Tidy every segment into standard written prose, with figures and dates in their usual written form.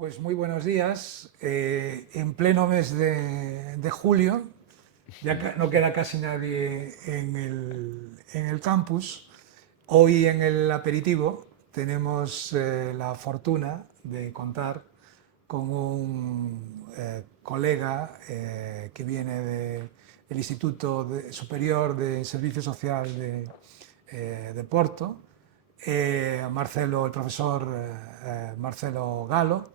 Pues muy buenos días. En pleno mes de julio, no queda casi nadie en el campus. Hoy en el aperitivo tenemos la fortuna de contar con un colega que viene del Superior de Servicio Social de Porto, Marcelo, el profesor Marcelo Galo,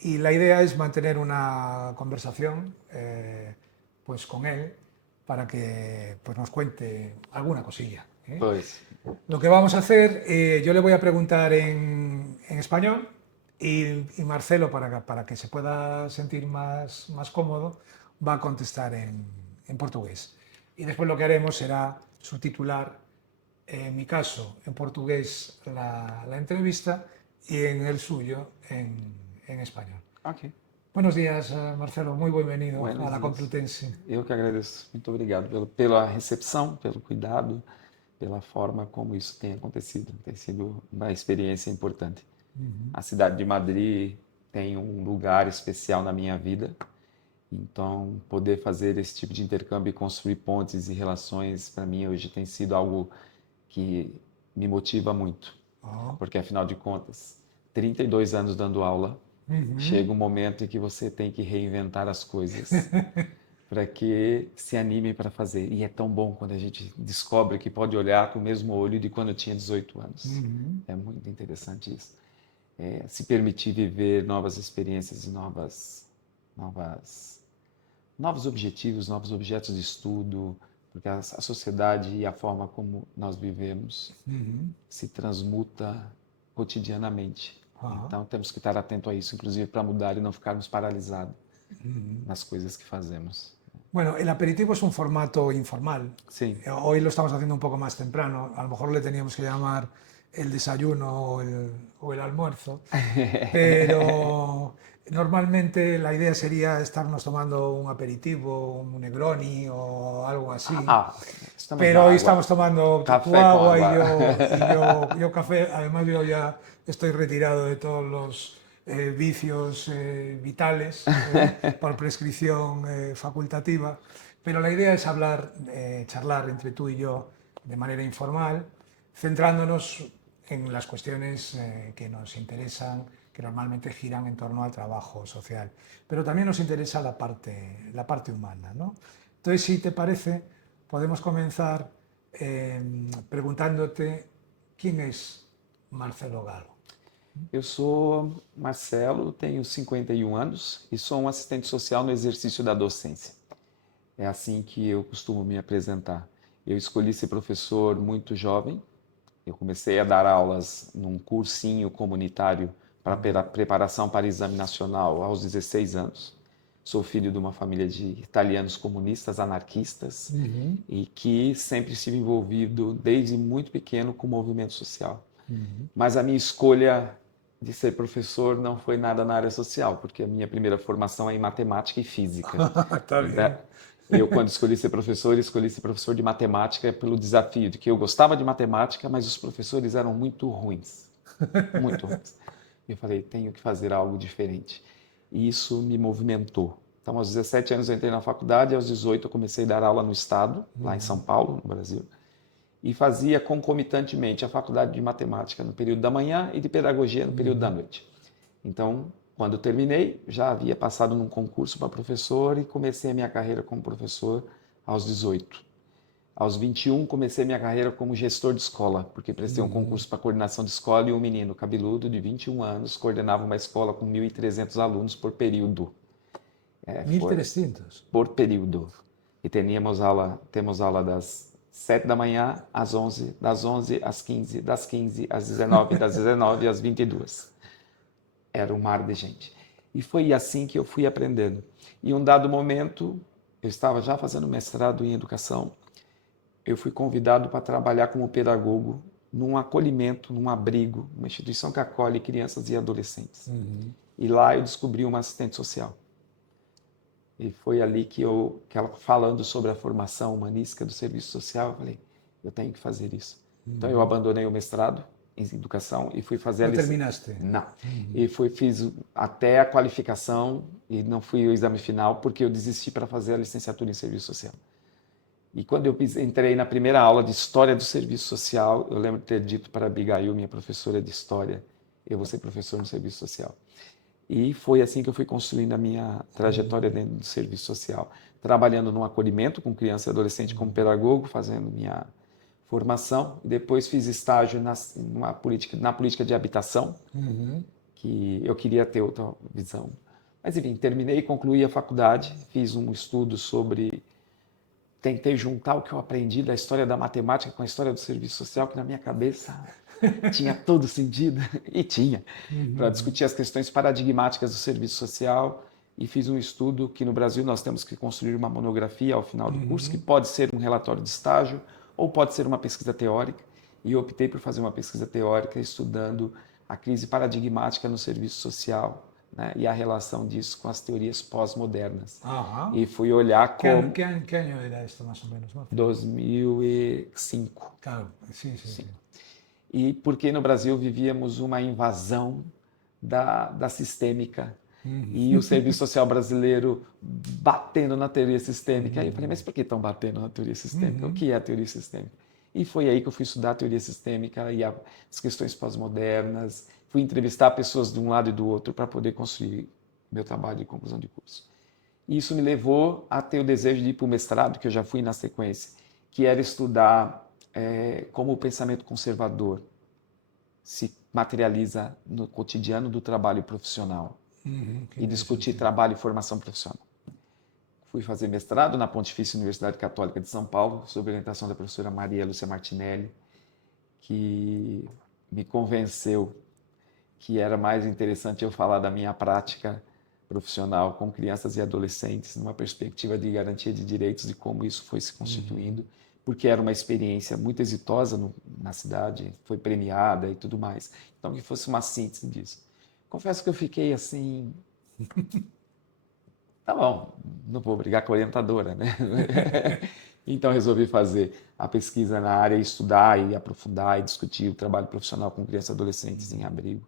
y la idea es mantener una conversación pues con él para que pues, nos cuente alguna cosilla. Pois. Lo que vamos a hacer, yo le voy a preguntar en español y Marcelo, para que se pueda sentir más cómodo, va a contestar en portugués. Y después lo que haremos será subtitular, en mi caso, en portugués la entrevista y en el suyo en español. Ok. Buenos días, Marcelo, muy bienvenido a Buenos la dias. Complutense. Eu que agradeço. Muito obrigado pela recepção, pelo cuidado, pela forma como isso tem acontecido. Tem sido uma experiência importante. A cidade de Madrid tem um lugar especial na minha vida. Então, poder fazer esse tipo de intercâmbio e construir pontes e relações, para mim, hoje tem sido algo que me motiva muito. Oh. Porque, afinal de contas, 32 anos dando aula, chega um momento em que você tem que reinventar as coisas para que se anime para fazer. E é tão bom quando a gente descobre que pode olhar com o mesmo olho de quando eu tinha 18 anos. É muito interessante isso. Se permitir viver novas experiências e novos objetivos, novos objetos de estudo, porque a sociedade e a forma como nós vivemos se transmuta cotidianamente. Então temos que estar atento a isso, inclusive para mudar e não ficarmos paralisados nas coisas que fazemos. Bueno, el aperitivo es un formato informal. Sí. Hoy lo estamos haciendo un poco más temprano. A lo mejor le teníamos que llamar el desayuno o el almuerzo. Pero normalmente la idea sería estarnos tomando un aperitivo, un Negroni o algo así. Estamos Pero na hoy água. estamos tomando Café tu con agua agua. yo café. Además, yo ya estoy retirado de todos los vicios vitales por prescripción facultativa. Pero la idea es charlar entre tú y yo de manera informal, centrándonos en las cuestiones que nos interesan, que normalmente giran en torno al trabajo social. Pero también nos interesa la parte humana, ¿no? Entonces, si te parece, podemos comenzar preguntándote quién es Marcelo Galo. Eu sou Marcelo, tenho 51 anos e sou um assistente social no exercício da docência. É assim que eu costumo me apresentar. Eu escolhi ser professor muito jovem. Eu comecei a dar aulas num cursinho comunitário para preparação para exame nacional aos 16 anos. Sou filho de uma família de italianos comunistas, anarquistas, e que sempre estive envolvido desde muito pequeno com o movimento social. Mas a minha escolha de ser professor não foi nada na área social, porque a minha primeira formação é em matemática e física. Está bien. Eu, quando escolhi ser professor de matemática pelo desafio de que eu gostava de matemática, mas os professores eram muito ruins. Muito ruins. E eu falei, tenho que fazer algo diferente. E isso me movimentou. Então, aos 17 anos eu entrei na faculdade, aos 18 eu comecei a dar aula no Estado, lá em São Paulo, no Brasil. E fazia concomitantemente a faculdade de matemática no período da manhã e de pedagogia no período da noite. Então, quando eu terminei, já havia passado num concurso para professor e comecei a minha carreira como professor aos 18. Aos 21, comecei a minha carreira como gestor de escola, porque prestei um concurso para coordenação de escola e um menino cabeludo de 21 anos coordenava uma escola com 1.300 alunos por período. 1.300. Por período. E temos aula das 7 da manhã às 11, das 11 às 15, das 15 às 19, das 19 às 22. Era um mar de gente. E foi assim que eu fui aprendendo. Em um dado momento, eu estava já fazendo mestrado em educação, eu fui convidado para trabalhar como pedagogo num acolhimento, num abrigo, uma instituição que acolhe crianças e adolescentes. E lá eu descobri uma assistente social. E foi ali que ela falando sobre a formação humanística do serviço social, eu falei, eu tenho que fazer isso. Então eu abandonei o mestrado em educação e fui fazer Não terminaste? Não. Fiz até a qualificação e não fui o exame final porque eu desisti para fazer a licenciatura em serviço social. E quando eu entrei na primeira aula de História do Serviço Social, eu lembro de ter dito para a Abigail, minha professora de História, eu vou ser professor no Serviço Social. E foi assim que eu fui construindo a minha trajetória dentro do Serviço Social, trabalhando no acolhimento com criança e adolescente como pedagogo, fazendo minha formação. Depois fiz estágio na política de habitação, que eu queria ter outra visão. Mas enfim, terminei e concluí a faculdade, fiz um estudo sobre... Tentei juntar o que eu aprendi da história da matemática com a história do serviço social, que na minha cabeça tinha todo sentido, e tinha, para discutir as questões paradigmáticas do serviço social, e fiz um estudo que no Brasil nós temos que construir uma monografia ao final do curso, que pode ser um relatório de estágio, ou pode ser uma pesquisa teórica, e eu optei por fazer uma pesquisa teórica estudando a crise paradigmática no serviço social, né, e a relação disso com as teorias pós-modernas. E fui olhar como... Que año era esto, más o menos? ¿No? 2005. Claro, sí. E porque no Brasil vivíamos uma invasão da sistêmica e o serviço social brasileiro batendo na teoria sistêmica. Aí eu falei, mas por que estão batendo na teoria sistêmica? O que é a teoria sistêmica? E foi aí que eu fui estudar a teoria sistêmica e as questões pós-modernas. Fui entrevistar pessoas de um lado e do outro para poder construir meu trabalho de conclusão de curso. E isso me levou a ter o desejo de ir para o mestrado, que eu já fui na sequência, que era estudar como o pensamento conservador se materializa no cotidiano do trabalho profissional e discutir trabalho e formação profissional. Fui fazer mestrado na Pontifícia Universidade Católica de São Paulo, sob orientação da professora Maria Lúcia Martinelli, que me convenceu que era mais interessante eu falar da minha prática profissional com crianças e adolescentes, numa perspectiva de garantia de direitos e como isso foi se constituindo, porque era uma experiência muito exitosa na cidade, foi premiada e tudo mais. Então, que fosse uma síntese disso. Confesso que eu fiquei assim... Tá bom, não vou brigar com a orientadora, né? Então, resolvi fazer a pesquisa na área, estudar e aprofundar e discutir o trabalho profissional com crianças e adolescentes em abrigo.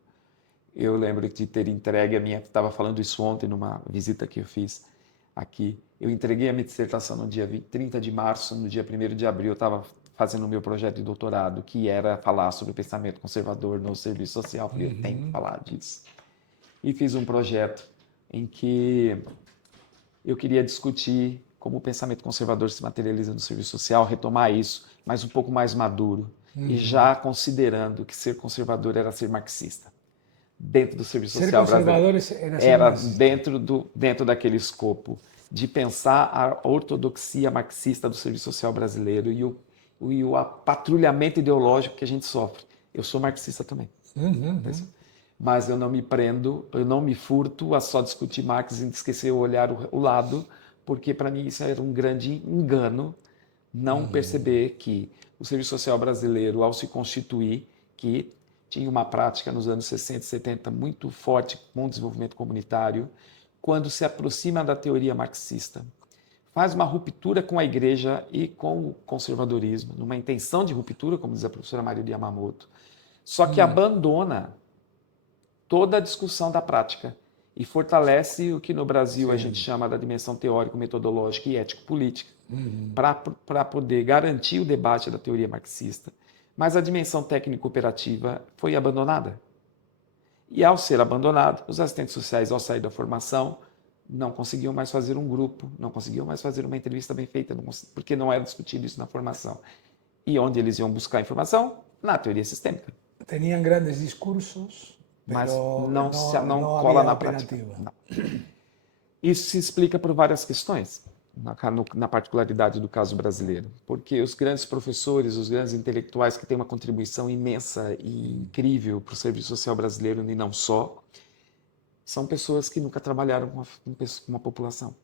Eu lembro de ter entregue estava falando isso ontem numa visita que eu fiz aqui. Eu entreguei a minha dissertação no dia 30 de março, no dia 1º de abril eu estava fazendo o meu projeto de doutorado, que era falar sobre o pensamento conservador no serviço social. Eu falei, eu tenho que falar disso. E fiz um projeto em que eu queria discutir como o pensamento conservador se materializa no serviço social, retomar isso, mas um pouco mais maduro, e já considerando que ser conservador era ser marxista. Dentro do serviço social brasileiro. Era dentro daquele escopo de pensar a ortodoxia marxista do serviço social brasileiro e o patrulhamento ideológico que a gente sofre. Eu sou marxista também. Mas eu não me prendo, eu não me furto a só discutir Marx e esquecer o olhar o lado, porque para mim isso era um grande engano, não perceber que o serviço social brasileiro, ao se constituir, que tinha uma prática nos anos 60 e 70 muito forte com o desenvolvimento comunitário, quando se aproxima da teoria marxista, faz uma ruptura com a igreja e com o conservadorismo, numa intenção de ruptura, como diz a professora Maria de Yamamoto, só que abandona toda a discussão da prática e fortalece o que no Brasil a gente chama da dimensão teórico-metodológica e ético-política, para poder garantir o debate da teoria marxista. Mas a dimensão técnico-operativa foi abandonada. E ao ser abandonado, os assistentes sociais, ao sair da formação, não conseguiam mais fazer um grupo, não conseguiam mais fazer uma entrevista bem feita, porque não era discutido isso na formação. E onde eles iam buscar informação? Na teoria sistêmica. Tinham grandes discursos, mas não cola na prática. Não. Isso se explica por várias questões, na particularidade do caso brasileiro, porque os grandes professores, os grandes intelectuais que têm uma contribuição imensa e incrível para o serviço social brasileiro e não só, são pessoas que nunca trabalharam com uma população.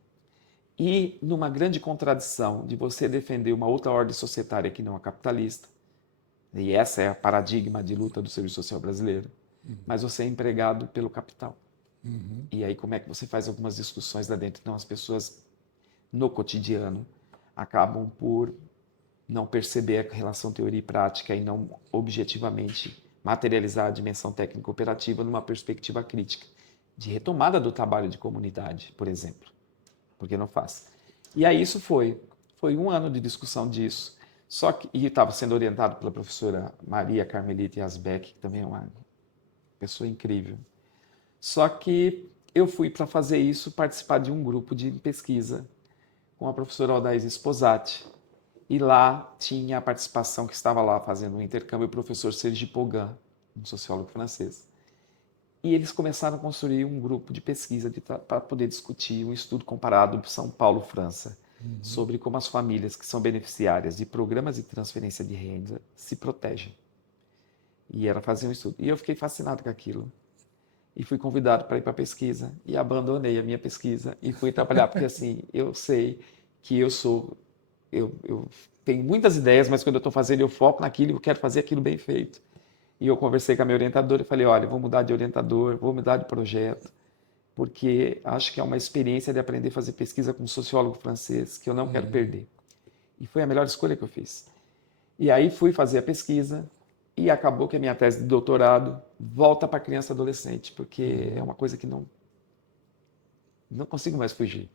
E numa grande contradição de você defender uma outra ordem societária que não a capitalista, e essa é a paradigma de luta do serviço social brasileiro, mas você é empregado pelo capital. E aí como é que você faz algumas discussões lá dentro? Então as pessoas no cotidiano acabam por não perceber a relação teoria e prática e não objetivamente materializar a dimensão técnico-operativa numa perspectiva crítica, de retomada do trabalho de comunidade, por exemplo, porque não faz. E aí isso foi um ano de discussão disso, só que e estava sendo orientado pela professora Maria Carmelita Yazbek, que também é uma pessoa incrível. Só que eu fui para fazer isso, participar de um grupo de pesquisa com a professora Aldaís Esposati, e lá tinha a participação que estava lá fazendo um intercâmbio o professor Serge Pogan, um sociólogo francês. E eles começaram a construir um grupo de pesquisa para poder discutir um estudo comparado de São Paulo, França, sobre como as famílias que são beneficiárias de programas de transferência de renda se protegem. E era fazer um estudo. E eu fiquei fascinado com aquilo. E fui convidado para ir para a pesquisa e abandonei a minha pesquisa e fui trabalhar, porque assim, eu sei que eu tenho muitas ideias, mas quando eu estou fazendo eu foco naquilo e eu quero fazer aquilo bem feito. E eu conversei com a minha orientadora e falei, olha, vou mudar de orientador, vou mudar de projeto, porque acho que é uma experiência de aprender a fazer pesquisa com um sociólogo francês que eu não quero perder. E foi a melhor escolha que eu fiz. E aí fui fazer a pesquisa e acabou que a minha tese de doutorado volta para criança e adolescente, porque é uma coisa que não consigo mais fugir.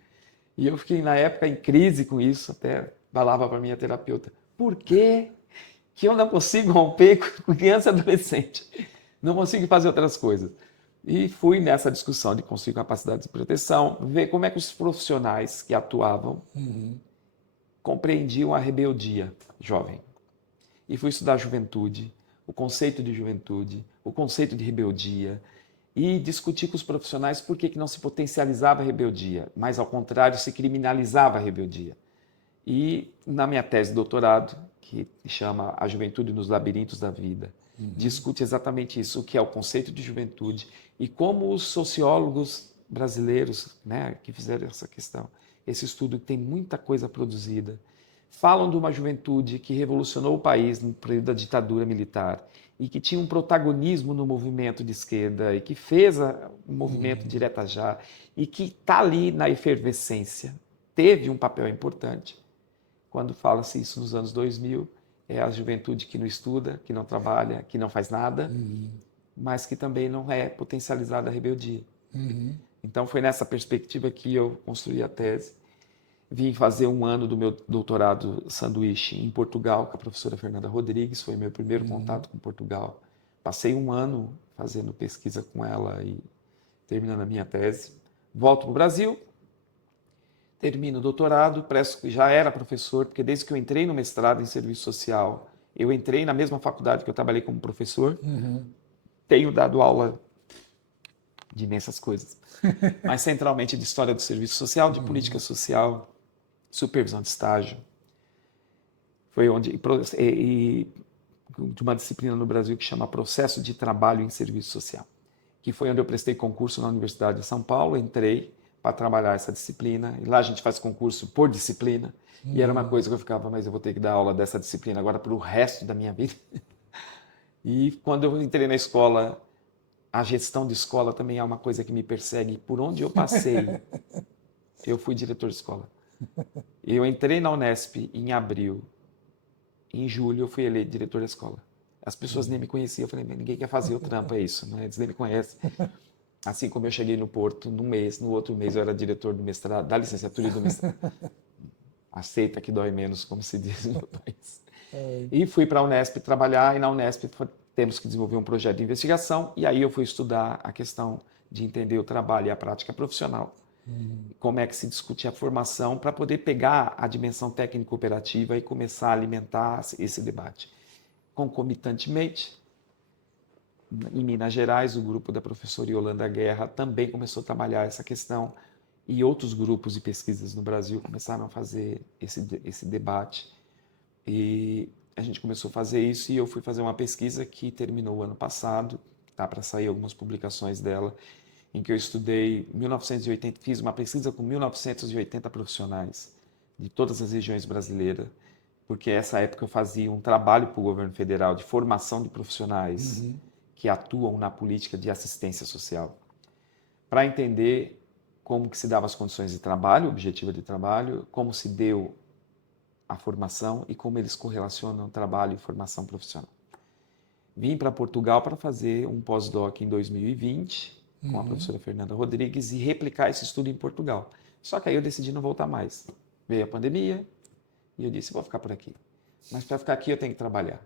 E eu fiquei, na época, em crise com isso, até falava para minha terapeuta, por que eu não consigo romper com criança e adolescente? Não consigo fazer outras coisas. E fui nessa discussão de construir capacidade de proteção, ver como é que os profissionais que atuavam compreendiam a rebeldia jovem. E fui estudar juventude, o conceito de juventude, o conceito de rebeldia, e discutir com os profissionais por que não se potencializava a rebeldia, mas ao contrário se criminalizava a rebeldia. E na minha tese de doutorado, que chama A Juventude nos Labirintos da Vida, discute exatamente isso, o que é o conceito de juventude e como os sociólogos brasileiros, né, que fizeram essa questão, esse estudo tem muita coisa produzida, falam de uma juventude que revolucionou o país no período da ditadura militar e que tinha um protagonismo no movimento de esquerda e que fez o movimento Direta Já e que está ali na efervescência, teve um papel importante. Quando fala-se isso nos anos 2000, é a juventude que não estuda, que não trabalha, que não faz nada, mas que também não é potencializada a rebeldia. Então foi nessa perspectiva que eu construí a tese. Vim fazer um ano do meu doutorado sanduíche em Portugal com a professora Fernanda Rodrigues, foi meu primeiro contato com Portugal. Passei um ano fazendo pesquisa com ela e terminando a minha tese. Volto para o Brasil, termino o doutorado, já era professor, porque desde que eu entrei no mestrado em serviço social, eu entrei na mesma faculdade que eu trabalhei como professor, tenho dado aula de imensas coisas, mas centralmente de história do serviço social, de política social, supervisão de estágio. Foi onde de uma disciplina no Brasil que chama Processo de Trabalho em Serviço Social, que foi onde eu prestei concurso na Universidade de São Paulo, entrei para trabalhar essa disciplina, e lá a gente faz concurso por disciplina, e era uma coisa que eu ficava, mas eu vou ter que dar aula dessa disciplina agora para o resto da minha vida. E quando eu entrei na escola, a gestão de escola também é uma coisa que me persegue. Por onde eu passei, eu fui diretor de escola. Eu entrei na Unesp em abril. Em julho eu fui eleito diretor da escola. As pessoas nem me conheciam. Eu falei, ninguém quer fazer o trampo, é isso, né? Eles nem me conhecem. Assim como eu cheguei no Porto, num mês, no outro mês eu era diretor do mestrado, da licenciatura e do mestrado. Aceita que dói menos, como se diz no meu país. E fui para a Unesp trabalhar, e na Unesp temos que desenvolver um projeto de investigação, e aí eu fui estudar a questão de entender o trabalho e a prática profissional. Como é que se discute a formação para poder pegar a dimensão técnico-operativa e começar a alimentar esse debate. Concomitantemente, em Minas Gerais, o grupo da professora Yolanda Guerra também começou a trabalhar essa questão e outros grupos de pesquisas no Brasil começaram a fazer esse debate. E a gente começou a fazer isso e eu fui fazer uma pesquisa que terminou o ano passado, tá para sair algumas publicações dela, em que eu estudei 1980, fiz uma pesquisa com 1980 profissionais de todas as regiões brasileiras, porque essa época eu fazia um trabalho para o governo federal de formação de profissionais que atuam na política de assistência social, para entender como que se davam as condições de trabalho, objetiva de trabalho, como se deu a formação e como eles correlacionam trabalho e formação profissional. Vim para Portugal para fazer um pós-doc em 2020 com a professora Fernanda Rodrigues e replicar esse estudo em Portugal. Só que aí eu decidi não voltar mais. Veio a pandemia e eu disse, vou ficar por aqui. Mas para ficar aqui eu tenho que trabalhar.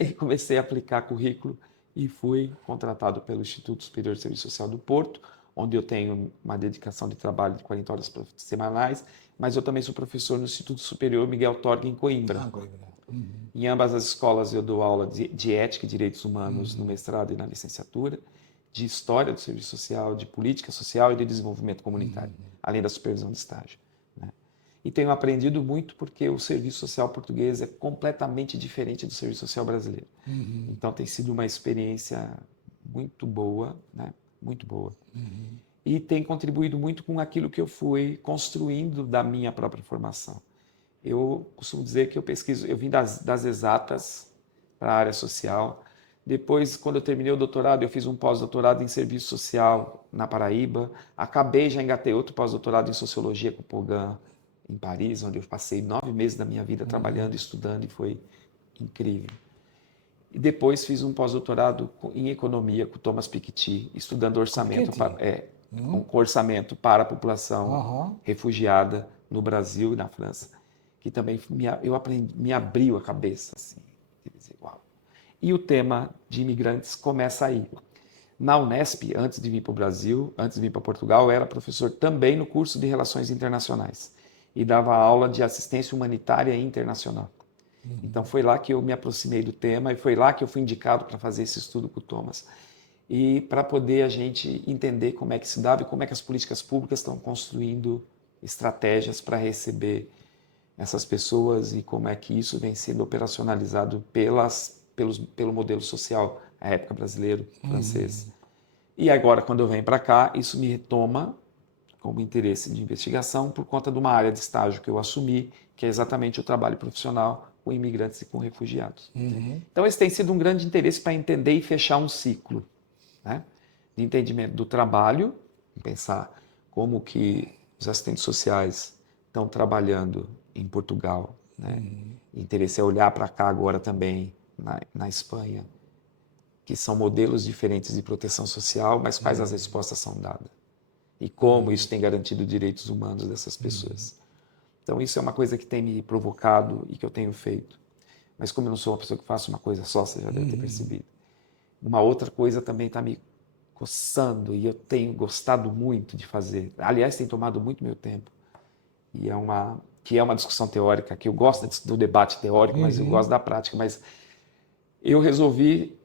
E comecei a aplicar currículo e fui contratado pelo Instituto Superior de Serviço Social do Porto, onde eu tenho uma dedicação de trabalho de 40 horas semanais, mas eu também sou professor no Instituto Superior Miguel Torga, em Coimbra. Coimbra. Em ambas as escolas eu dou aula de ética e direitos humanos no mestrado e na licenciatura, de história do serviço social, de política social e de desenvolvimento comunitário, além da supervisão de estágio. Né? E tenho aprendido muito porque o serviço social português é completamente diferente do serviço social brasileiro. Então tem sido uma experiência muito boa, né? Muito boa. E tem contribuído muito com aquilo que eu fui construindo da minha própria formação. Eu costumo dizer que eu vim das exatas para a área social. Depois, quando eu terminei o doutorado, eu fiz um pós-doutorado em serviço social na Paraíba. Já engatei outro pós-doutorado em sociologia com o Pogan, em Paris, onde eu passei 9 meses da minha vida trabalhando, estudando, e foi incrível. E depois fiz um pós-doutorado em economia com Thomas Piketty, estudando orçamento para a população refugiada no Brasil e na França, que também me abriu a cabeça. Assim, uau. E o tema de imigrantes começa aí. Na Unesp, antes de vir para o Brasil, antes de vir para Portugal, eu era professor também no curso de Relações Internacionais e dava aula de assistência humanitária internacional. Então foi lá que eu me aproximei do tema e foi lá que eu fui indicado para fazer esse estudo com o Thomas. E para poder a gente entender como é que se dava e como é que as políticas públicas estão construindo estratégias para receber essas pessoas e como é que isso vem sendo operacionalizado pelo modelo social, à época brasileiro, francês. E agora, quando eu venho para cá, isso me retoma como interesse de investigação por conta de uma área de estágio que eu assumi, que é exatamente o trabalho profissional com imigrantes e com refugiados. Então, esse tem sido um grande interesse para entender e fechar um ciclo, né, de entendimento do trabalho, pensar como que os assistentes sociais estão trabalhando em Portugal, né? Interesse é olhar para cá agora também, na Espanha, que são modelos diferentes de proteção social, mas quais as respostas são dadas. E como isso tem garantido direitos humanos dessas pessoas. Então isso é uma coisa que tem me provocado e que eu tenho feito. Mas como eu não sou uma pessoa que faça uma coisa só, você já deve ter percebido. Uma outra coisa também está me coçando e eu tenho gostado muito de fazer. Aliás, tem tomado muito meu tempo. E é uma discussão teórica, que eu gosto do debate teórico, mas eu gosto da prática. Mas eu resolvi,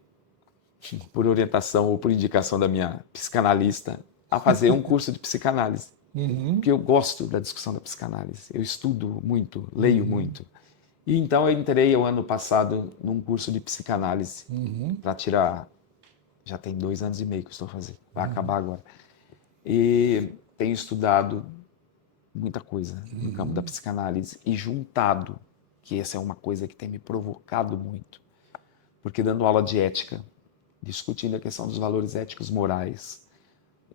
por orientação ou por indicação da minha psicanalista, a fazer um curso de psicanálise. Porque eu gosto da discussão da psicanálise. Eu estudo muito, leio muito. E então eu entrei o ano passado num curso de psicanálise para tirar. Já tem 2 anos e meio que eu estou fazendo. Vai acabar agora. E tenho estudado muita coisa no campo da psicanálise e juntado, que essa é uma coisa que tem me provocado muito, porque dando aula de ética, discutindo a questão dos valores éticos morais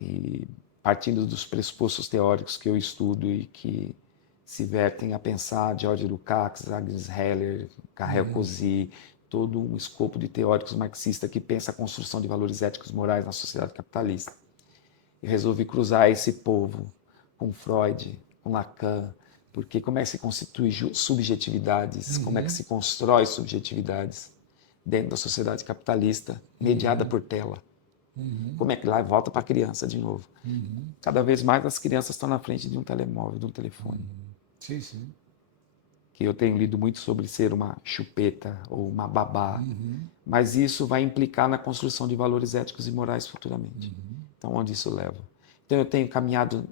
e partindo dos pressupostos teóricos que eu estudo e que se vertem a pensar George Lukács, Agnes Heller, Karel Cozy, todo um escopo de teóricos marxistas que pensa a construção de valores éticos morais na sociedade capitalista. Eu resolvi cruzar esse povo com Freud, com Lacan, porque como é que se constitui subjetividades, como é que se constrói subjetividades dentro da sociedade capitalista, mediada por tela. Como é que lá volta para a criança de novo. Cada vez mais as crianças estão na frente de um telemóvel, de um telefone. Sim, sim. Que eu tenho lido muito sobre ser uma chupeta ou uma babá, mas isso vai implicar na construção de valores éticos e morais futuramente. Então, onde isso leva? Então, eu tenho caminhado,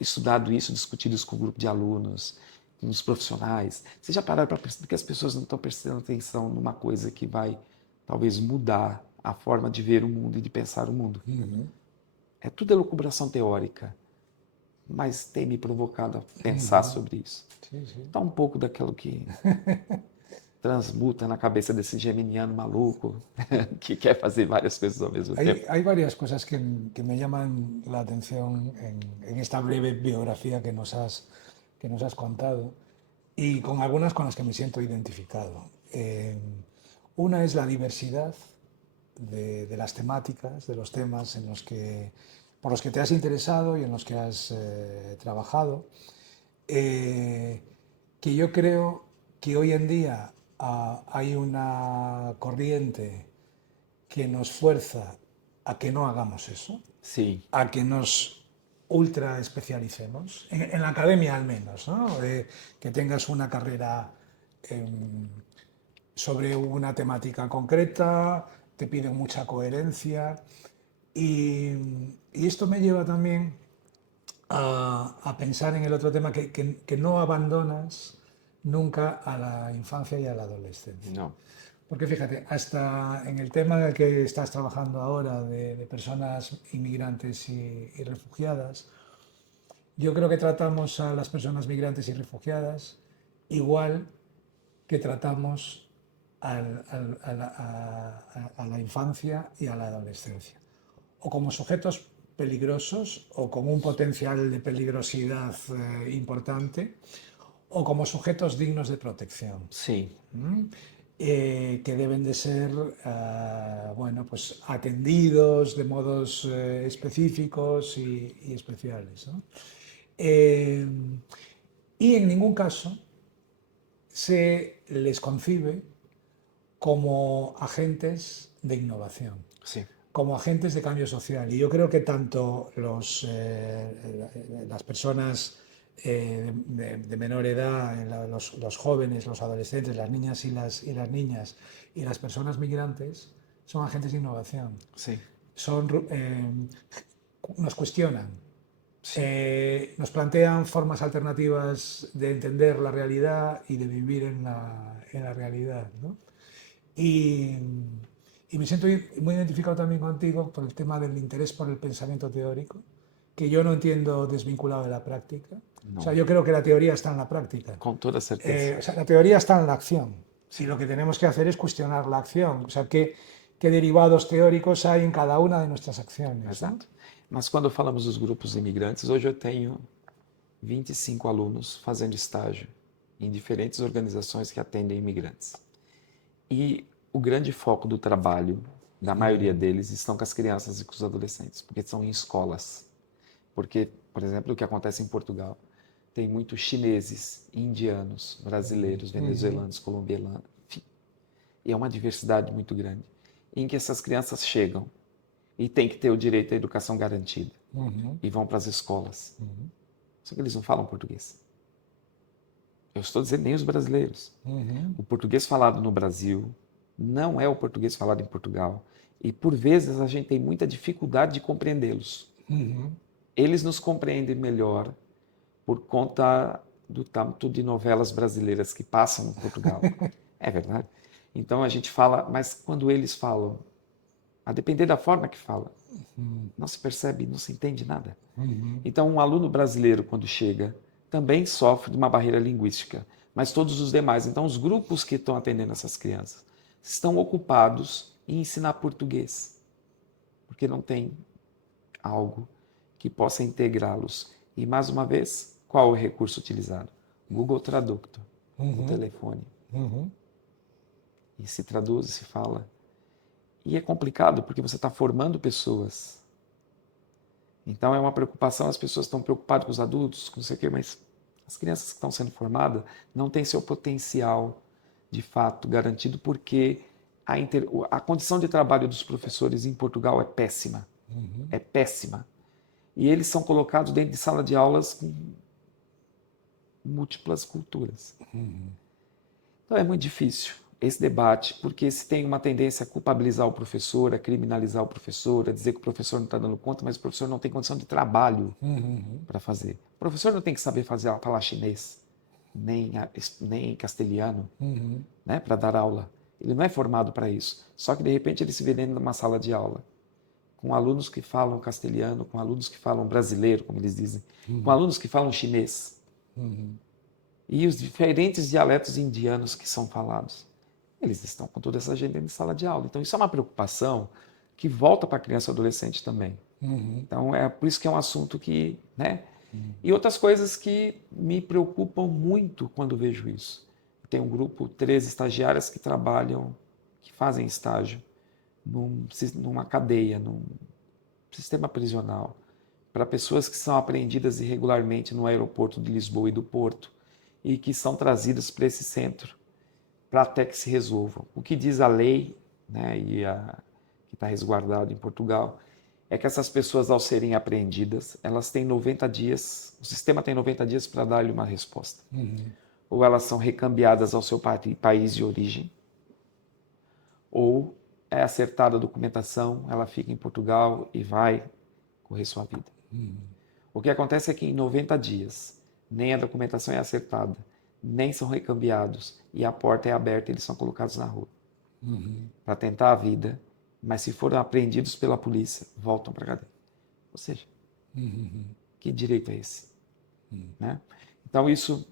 estudado isso, discutido isso com um grupo de alunos, com os profissionais. Vocês já pararam para perceber que as pessoas não estão prestando atenção numa coisa que vai, talvez, mudar a forma de ver o mundo e de pensar o mundo? É tudo elucubração teórica, mas tem me provocado a pensar sobre isso. Está um pouco daquilo que transmuta na cabeça desse geminiano maluco que quer fazer várias coisas ao mesmo tempo. Hay varias cosas que me llaman la atención en esta breve biografía que nos has contado y con algunas con las que me siento identificado. Una es la diversidad de las temáticas, de los temas por los que te has interesado y en los que has trabajado, que yo creo que hoy en día hay una corriente que nos fuerza a que no hagamos eso, Sim, a que nos ultra especialicemos, en la academia al menos, ¿no? Que tengas una carrera sobre una temática concreta, te piden mucha coherencia y, y esto me lleva también a pensar en el otro tema que no abandonas nunca a la infancia y a la adolescencia. não. Porque fíjate, hasta en el tema en el que estás trabajando ahora de personas inmigrantes y refugiadas, yo creo que tratamos a las personas migrantes y refugiadas igual que tratamos a la infancia y a la adolescencia. O como sujetos peligrosos o con un potencial de peligrosidad importante, o como sujetos dignos de protección. Sim, Que deben de ser bueno, pues atendidos de modos específicos y especiales, ¿no? Y en ningún caso se les concibe como agentes de innovación, sim, como agentes de cambio social. Y yo creo que tanto las personas de menor edad, los jóvenes, los adolescentes, las niñas y las niñas y las personas migrantes son agentes de innovación. sim, Nos cuestionan, sim. nos plantean formas alternativas de entender la realidad y de vivir en la realidad, ¿no? Y, y me siento muy identificado también contigo por el tema del interés por el pensamiento teórico, que yo no entiendo desvinculado de la práctica. O sea, Não, yo creo que la teoría está en la práctica. com toda certeza. O sea, la teoría está en la acción. Y Sim, lo que tenemos que hacer es cuestionar la acción. O sea, qué derivados teóricos hay en cada una de nuestras acciones, ¿no? exato. Mas quando falamos dos grupos imigrantes, hoje eu tenho 25 alunos fazendo estágio em diferentes organizações que atendem imigrantes. E o grande foco do trabalho da maioria deles estão com as crianças e com os adolescentes, porque são em escolas. Porque, por exemplo, o que acontece em Portugal, tem muitos chineses, indianos, brasileiros, venezuelanos, colombianos, enfim. E é uma diversidade muito grande, em que essas crianças chegam e têm que ter o direito à educação garantida e vão para as escolas. Só que eles não falam português. Eu estou dizendo nem os brasileiros. O português falado no Brasil não é o português falado em Portugal. E, por vezes, a gente tem muita dificuldade de compreendê-los. Eles nos compreendem melhor por conta do tanto de novelas brasileiras que passam em Portugal. É verdade. Então, a gente fala, mas quando eles falam, a depender da forma que fala, não se percebe, não se entende nada. Então, um aluno brasileiro, quando chega, também sofre de uma barreira linguística, mas todos os demais. Então, os grupos que estão atendendo essas crianças estão ocupados em ensinar português, porque não tem algo que possa integrá-los. E, mais uma vez, qual é o recurso utilizado? Google Tradutor, o telefone. E se traduz, se fala. E é complicado, porque você está formando pessoas. Então, é uma preocupação, as pessoas estão preocupadas com os adultos, com não sei o quê, mas as crianças que estão sendo formadas não têm seu potencial, de fato, garantido, porque a condição de trabalho dos professores em Portugal é péssima. É péssima. E eles são colocados dentro de sala de aulas com múltiplas culturas. Então, é muito difícil esse debate, porque se tem uma tendência a culpabilizar o professor, a criminalizar o professor, a dizer que o professor não está dando conta, mas o professor não tem condição de trabalho para fazer. O professor não tem que saber falar chinês, nem castelhano, né, para dar aula. Ele não é formado para isso. Só que, de repente, ele se vê dentro de uma sala de aula, com alunos que falam castelhano, com alunos que falam brasileiro, como eles dizem, com alunos que falam chinês. E os diferentes dialetos indianos que são falados. Eles estão com toda essa gente dentro de sala de aula. Então, isso é uma preocupação que volta para a criança e adolescente também. Então, é por isso que é um assunto que, né? E outras coisas que me preocupam muito quando vejo isso. Tem um grupo, 13 estagiárias que trabalham, que fazem estágio numa cadeia, num sistema prisional, para pessoas que são apreendidas irregularmente no aeroporto de Lisboa e do Porto e que são trazidas para esse centro para até que se resolvam. O que diz a lei, né, que está resguardado em Portugal, é que essas pessoas, ao serem apreendidas, elas têm 90 dias, o sistema tem 90 dias para dar-lhe uma resposta. Ou elas são recambiadas ao seu país de origem, ou é acertada a documentação, ela fica em Portugal e vai correr sua vida. O que acontece é que em 90 dias, nem a documentação é acertada, nem são recambiados, e a porta é aberta e eles são colocados na rua para tentar a vida, mas se foram apreendidos pela polícia, voltam para a cadeia. Ou seja, que direito é esse? Né? Então isso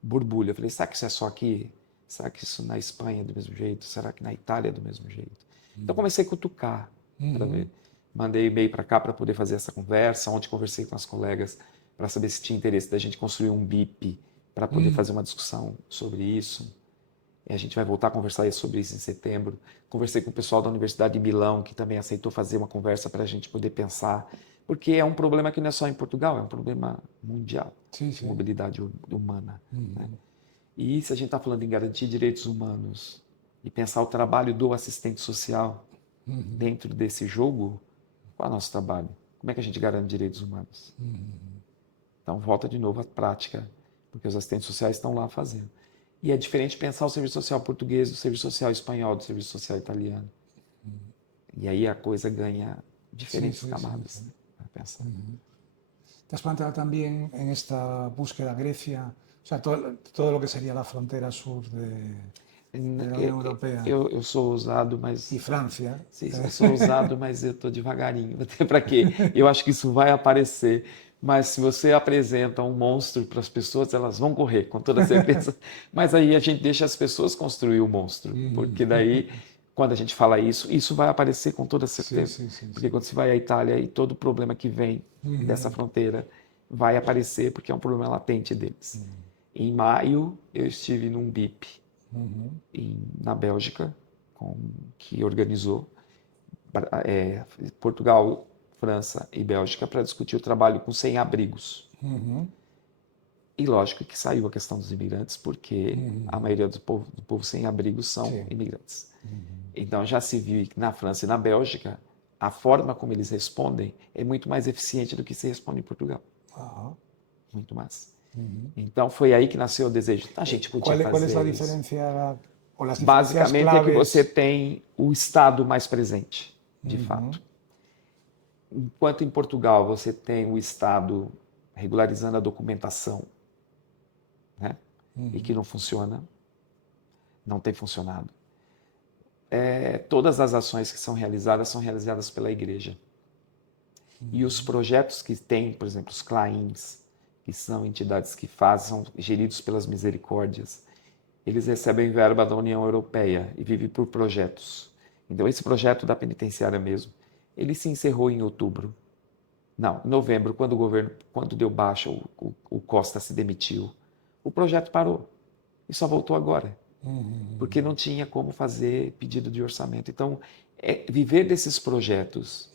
borbulha. Eu falei, será que isso é só aqui? Será que isso na Espanha é do mesmo jeito? Será que na Itália é do mesmo jeito? Então comecei a cutucar para ver. Mandei e-mail para cá para poder fazer essa conversa. Ontem conversei com as colegas para saber se tinha interesse da gente construir um BIP para poder fazer uma discussão sobre isso. E a gente vai voltar a conversar sobre isso em setembro. Conversei com o pessoal da Universidade de Milão, que também aceitou fazer uma conversa para a gente poder pensar, porque é um problema que não é só em Portugal, é um problema mundial, de mobilidade humana. Né? E se a gente está falando em garantir direitos humanos e pensar o trabalho do assistente social dentro desse jogo, qual é o nosso trabalho? Como é que a gente garante direitos humanos? Então, volta de novo à prática, porque os assistentes sociais estão lá fazendo. E é diferente pensar o serviço social português do serviço social espanhol, do serviço social italiano. E aí a coisa ganha diferentes camadas. Né, para pensar. ¿Te has planteado también en esta búsqueda Grecia, o sea, todo lo que sería la frontera sur de la Unión Europea Eu sou ousado, mas... y Francia? Sim, eu sou ousado, mas eu estou devagarinho. Para quê? Eu acho que isso vai aparecer. Mas se você apresenta um monstro para as pessoas, elas vão correr, com toda certeza. Mas aí a gente deixa as pessoas construir o monstro. Porque daí, quando a gente fala isso, isso vai aparecer com toda certeza. Porque quando você vai à Itália e todo o problema que vem dessa fronteira vai aparecer, porque é um problema latente deles. Em maio, eu estive num BIP na Bélgica, que organizou Portugal, França e Bélgica para discutir o trabalho com sem-abrigos. E lógico que saiu a questão dos imigrantes, porque a maioria do povo sem-abrigo são imigrantes. Então já se viu que na França e na Bélgica, a forma como eles respondem é muito mais eficiente do que se responde em Portugal. Muito mais. Então foi aí que nasceu o desejo. A gente podia fazer ¿Cuál es la isso. diferencia o las diferencias Basicamente claves? é que você tem o Estado mais presente, de fato. Enquanto em Portugal você tem o Estado regularizando a documentação, né? E que não funciona, não tem funcionado. Todas as ações que são realizadas pela igreja. E os projetos que tem, por exemplo, os CLAINs, que são entidades que são geridos pelas misericórdias, eles recebem verba da União Europeia e vivem por projetos. Então, esse projeto da penitenciária mesmo, ele se encerrou em outubro. Não, em novembro, quando deu baixa, o Costa se demitiu, o projeto parou e só voltou agora, porque não tinha como fazer pedido de orçamento. Então, viver desses projetos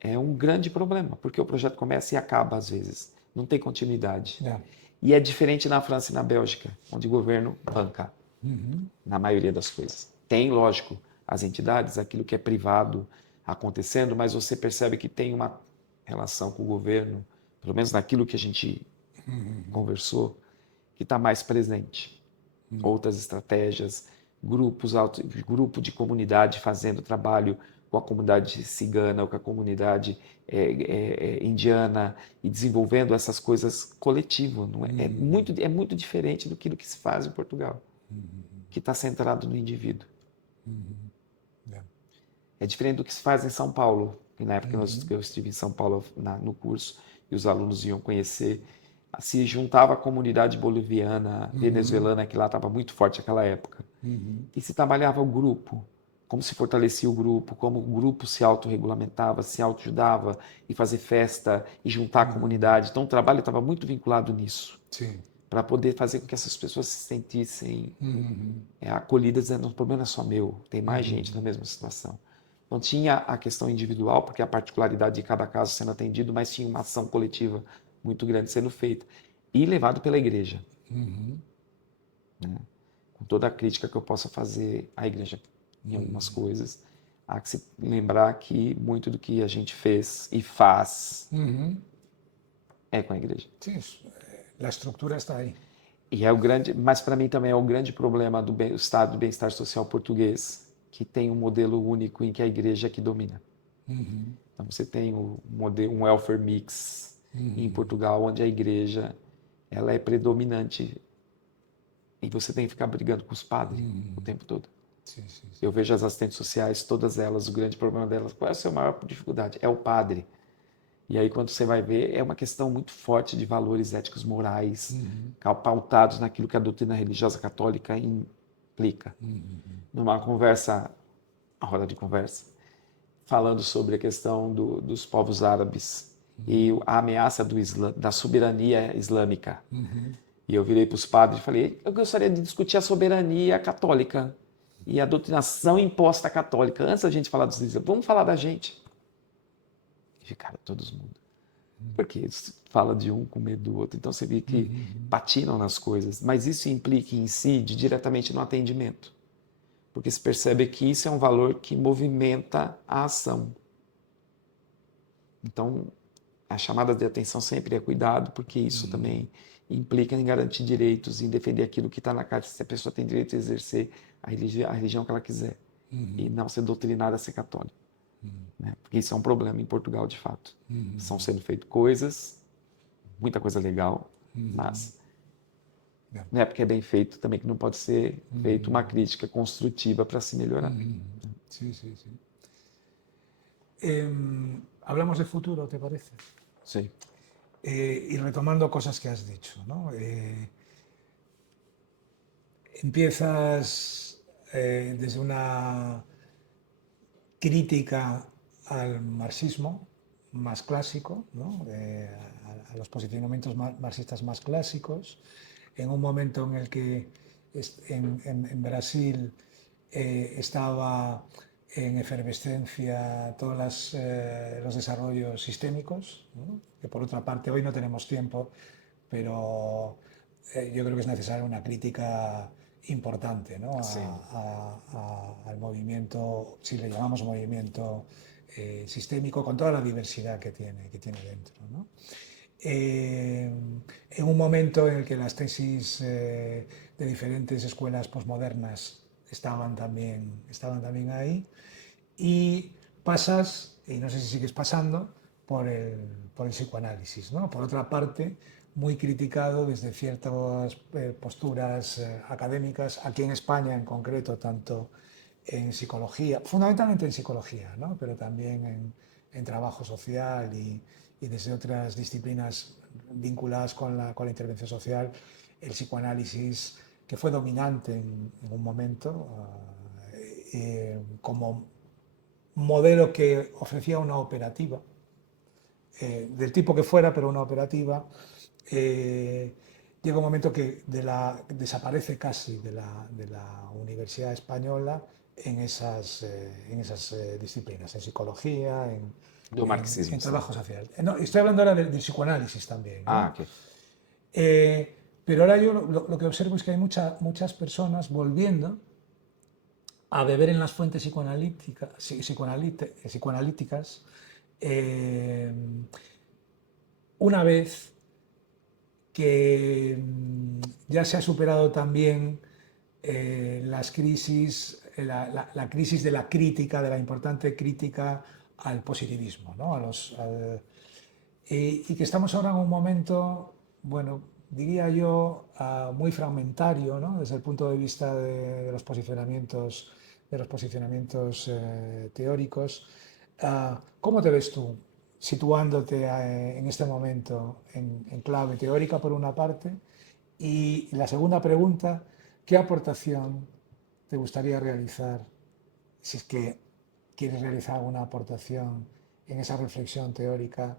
é um grande problema, porque o projeto começa e acaba às vezes, não tem continuidade. E é diferente na França e na Bélgica, onde o governo banca, na maioria das coisas. Tem, lógico, as entidades, aquilo que é privado acontecendo, mas você percebe que tem uma relação com o governo, pelo menos naquilo que a gente conversou, que está mais presente. Outras estratégias, grupo de comunidade fazendo trabalho com a comunidade cigana ou com a comunidade indiana e desenvolvendo essas coisas coletivo. Não é? É muito diferente do que se faz em Portugal, que está centrado no indivíduo. É diferente do que se faz em São Paulo. E na época que eu estive em São Paulo no curso e os alunos iam conhecer, se juntava a comunidade boliviana, venezuelana, que lá estava muito forte naquela época. E se trabalhava o grupo, como se fortalecia o grupo, como o grupo se autorregulamentava, se autoajudava e fazer festa e juntar a comunidade. Então o trabalho estava muito vinculado nisso. para poder fazer com que essas pessoas se sentissem acolhidas, dizendo, o problema não é só meu, tem mais gente na mesma situação. Não tinha a questão individual, porque a particularidade de cada caso sendo atendido, mas tinha uma ação coletiva muito grande sendo feita. E levado pela igreja. Né? Com toda a crítica que eu possa fazer à igreja em algumas coisas, há que se lembrar que muito do que a gente fez e faz é com a igreja. Sí, la estructura está ahí. E é o grande, mas para mim também é o grande problema do estado de bem-estar social português, que tem um modelo único em que a igreja é que domina. Então você tem um welfare mix em Portugal, onde a igreja ela é predominante e você tem que ficar brigando com os padres o tempo todo. Sí, sí, sí. Eu vejo as assistentes sociais, todas elas, o grande problema delas, qual é a sua maior dificuldade? É o padre. E aí, quando você vai ver, é uma questão muito forte de valores éticos morais, pautados naquilo que a doutrina religiosa católica implica. Numa conversa, a roda de conversa, falando sobre a questão dos povos árabes e a ameaça da soberania islâmica. E eu virei para os padres e falei, eu gostaria de discutir a soberania católica e a doutrinação imposta católica. Antes da gente falar dos islãs, vamos falar da gente. E ficaram todos mudos. Porque fala de um com medo do outro. Então você vê que patinam nas coisas. Mas isso implica em si diretamente no atendimento. Porque se percebe que isso é um valor que movimenta a ação. Então, a chamada de atenção sempre é cuidado, porque isso também implica em garantir direitos, em defender aquilo que está na carta, se a pessoa tem direito a exercer a religião que ela quiser, e não ser doutrinada a ser católico. Né? Porque isso é um problema em Portugal, de fato. Estão sendo feitas coisas, muita coisa legal, mas não é porque é bem feito também que não pode ser feita uma crítica construtiva para se melhorar. Sí, sí, sí. Hablamos de futuro, ¿te parece? Sim. Y retomando cosas que has dicho, ¿no? Empiezas desde una crítica al marxismo más clásico, ¿no? A los posicionamientos marxistas más clásicos, en un momento en el que en Brasil estaba en efervescencia todos los desarrollos sistémicos, ¿no? Que por otra parte hoy no tenemos tiempo, pero yo creo que es necesaria una crítica importante, ¿no? Sí. Al movimiento, si le llamamos movimiento sistémico, con toda la diversidad que tiene dentro, ¿no? En un momento en el que las tesis de diferentes escuelas posmodernas estaban también ahí, y pasas, y no sé si sigues pasando, por el psicoanálisis, ¿no? Por otra parte, muy criticado desde ciertas posturas académicas, aquí en España en concreto, tanto en psicología, fundamentalmente en psicología, ¿no? Pero también en trabajo social y desde otras disciplinas vinculadas con la intervención social, el psicoanálisis, que fue dominante en un momento como modelo que ofrecía una operativa, del tipo que fuera, pero una operativa, llega un momento que desaparece casi de la Universidad Española en esas disciplinas, en psicología, Do marxismo. en trabajo social. No, estoy hablando ahora del psicoanálisis también, ¿no? Ah, ok. Pero ahora yo lo que observo es que hay muchas personas volviendo a beber en las fuentes psicoanalíticas una vez que ya se ha superado también las crisis, la crisis de la crítica, de la importante crítica al positivismo, ¿no? Y que estamos ahora en un momento, bueno, diría yo, muy fragmentario, ¿no? Desde el punto de vista de los posicionamientos, teóricos. ¿Cómo te ves tú situándote en este momento en clave teórica por una parte? Y la segunda pregunta, ¿qué aportación te gustaría realizar, si es que quieres realizar alguna aportación en esa reflexión teórica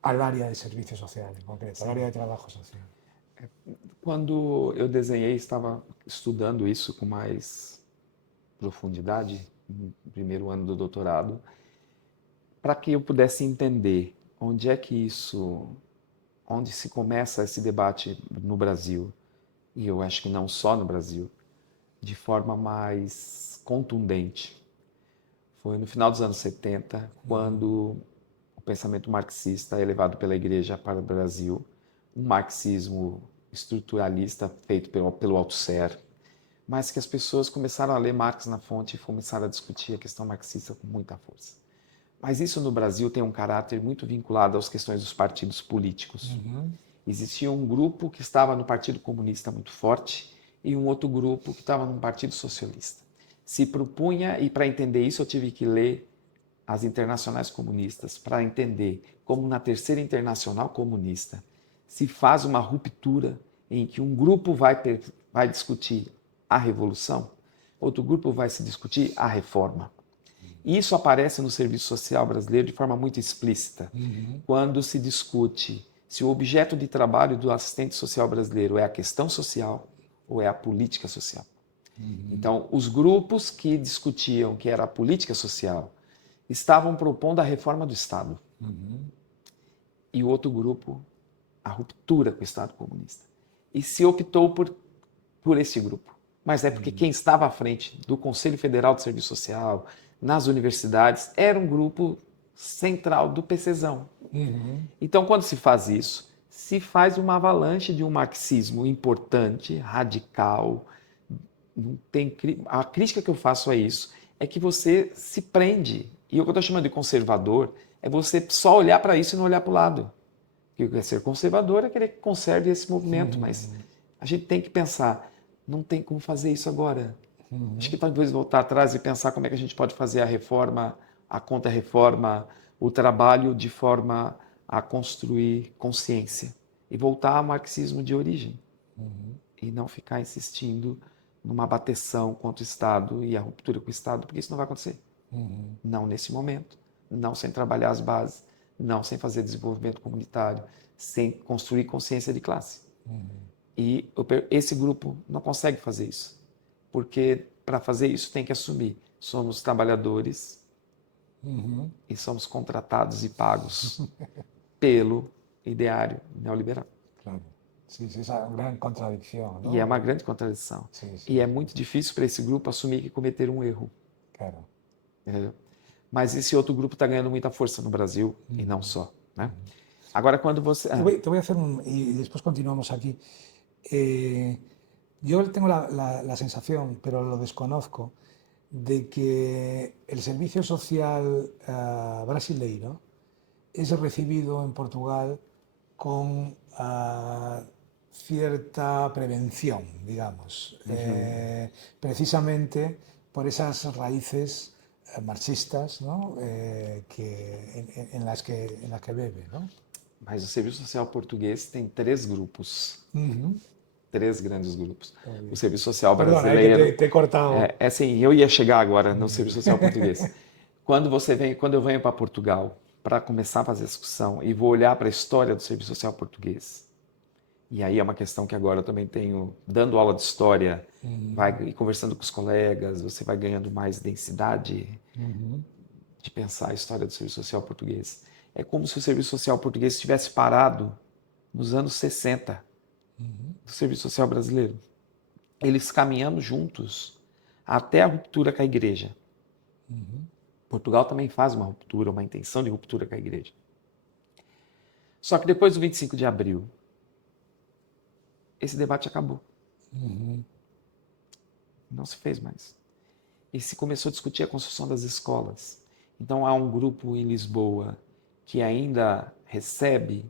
al área de servicio social en concreto, al área de trabajo social? Quando eu desenhei, estava estudando isso com mais profundidade, no primeiro ano do doutorado, para que eu pudesse entender onde é que isso, onde se começa esse debate no Brasil, e eu acho que não só no Brasil, de forma mais contundente. Foi no final dos anos 70, quando o pensamento marxista é levado pela Igreja para o Brasil, um marxismo estruturalista feito pelo Althusser, mas que as pessoas começaram a ler Marx na fonte e começaram a discutir a questão marxista com muita força. Mas isso no Brasil tem um caráter muito vinculado às questões dos partidos políticos. Existia um grupo que estava no Partido Comunista muito forte e um outro grupo que estava no Partido Socialista. Se propunha, e para entender isso eu tive que ler as internacionais comunistas, para entender como na Terceira Internacional Comunista se faz uma ruptura em que um grupo vai discutir a revolução, outro grupo vai se discutir a reforma. Isso aparece no serviço social brasileiro de forma muito explícita, quando se discute se o objeto de trabalho do assistente social brasileiro é a questão social ou é a política social. Então, os grupos que discutiam que era a política social estavam propondo a reforma do Estado. E o outro grupo, a ruptura com o Estado comunista. E se optou por esse grupo. Mas é porque quem estava à frente do Conselho Federal de Serviço Social, nas universidades, era um grupo central do PCzão. Então, quando se faz isso, se faz uma avalanche de um marxismo importante, radical. Não tem, a crítica que eu faço a isso é que você se prende. E o que eu estou chamando de conservador é você só olhar para isso e não olhar para o lado. Porque ser conservador é querer que conserve esse movimento, mas a gente tem que pensar, não tem como fazer isso agora. Acho que talvez voltar atrás e pensar como é que a gente pode fazer a reforma, a contra-reforma, o trabalho de forma a construir consciência. E voltar ao marxismo de origem. E não ficar insistindo numa bateção contra o Estado e a ruptura com o Estado, porque isso não vai acontecer. Não nesse momento, não sem trabalhar as bases, não sem fazer desenvolvimento comunitário, sem construir consciência de classe. E esse grupo não consegue fazer isso, porque para fazer isso tem que assumir, somos trabalhadores e somos contratados e pagos pelo ideário neoliberal. Claro. Sí, sí, esa gran contradicción, ¿no? E é uma grande contradição. E é muito difícil para esse grupo assumir que cometeram um erro. Claro. Entendeu? Mas esse outro grupo está ganhando muita força no Brasil e não só. Né? Agora, quando você... Te voy a hacer y después continuamos aquí. Yo tengo la sensación, pero lo desconozco, de que el servicio social brasileiro es recibido en Portugal con cierta prevención, digamos, precisamente por esas raíces marxistas, ¿no? En las que bebe, ¿no? Mas o Serviço Social Português tem 3 grupos. 3 grandes grupos. O Serviço Social Brasileiro... Perdona, que te he cortado. É assim, eu ia chegar agora no Serviço Social Português. Quando eu venho para Portugal para começar a fazer a discussão e vou olhar para a história do Serviço Social Português, e aí é uma questão que agora eu também tenho, dando aula de história, vai conversando com os colegas, você vai ganhando mais densidade de pensar a história do Serviço Social Português. É como se o Serviço Social Português estivesse parado nos anos 60 do Serviço Social Brasileiro. Eles caminhando juntos até a ruptura com a igreja. Portugal também faz uma ruptura, uma intenção de ruptura com a igreja. Só que depois do 25 de abril, esse debate acabou. Não se fez mais. E se começou a discutir a construção das escolas. Então há um grupo em Lisboa que ainda recebe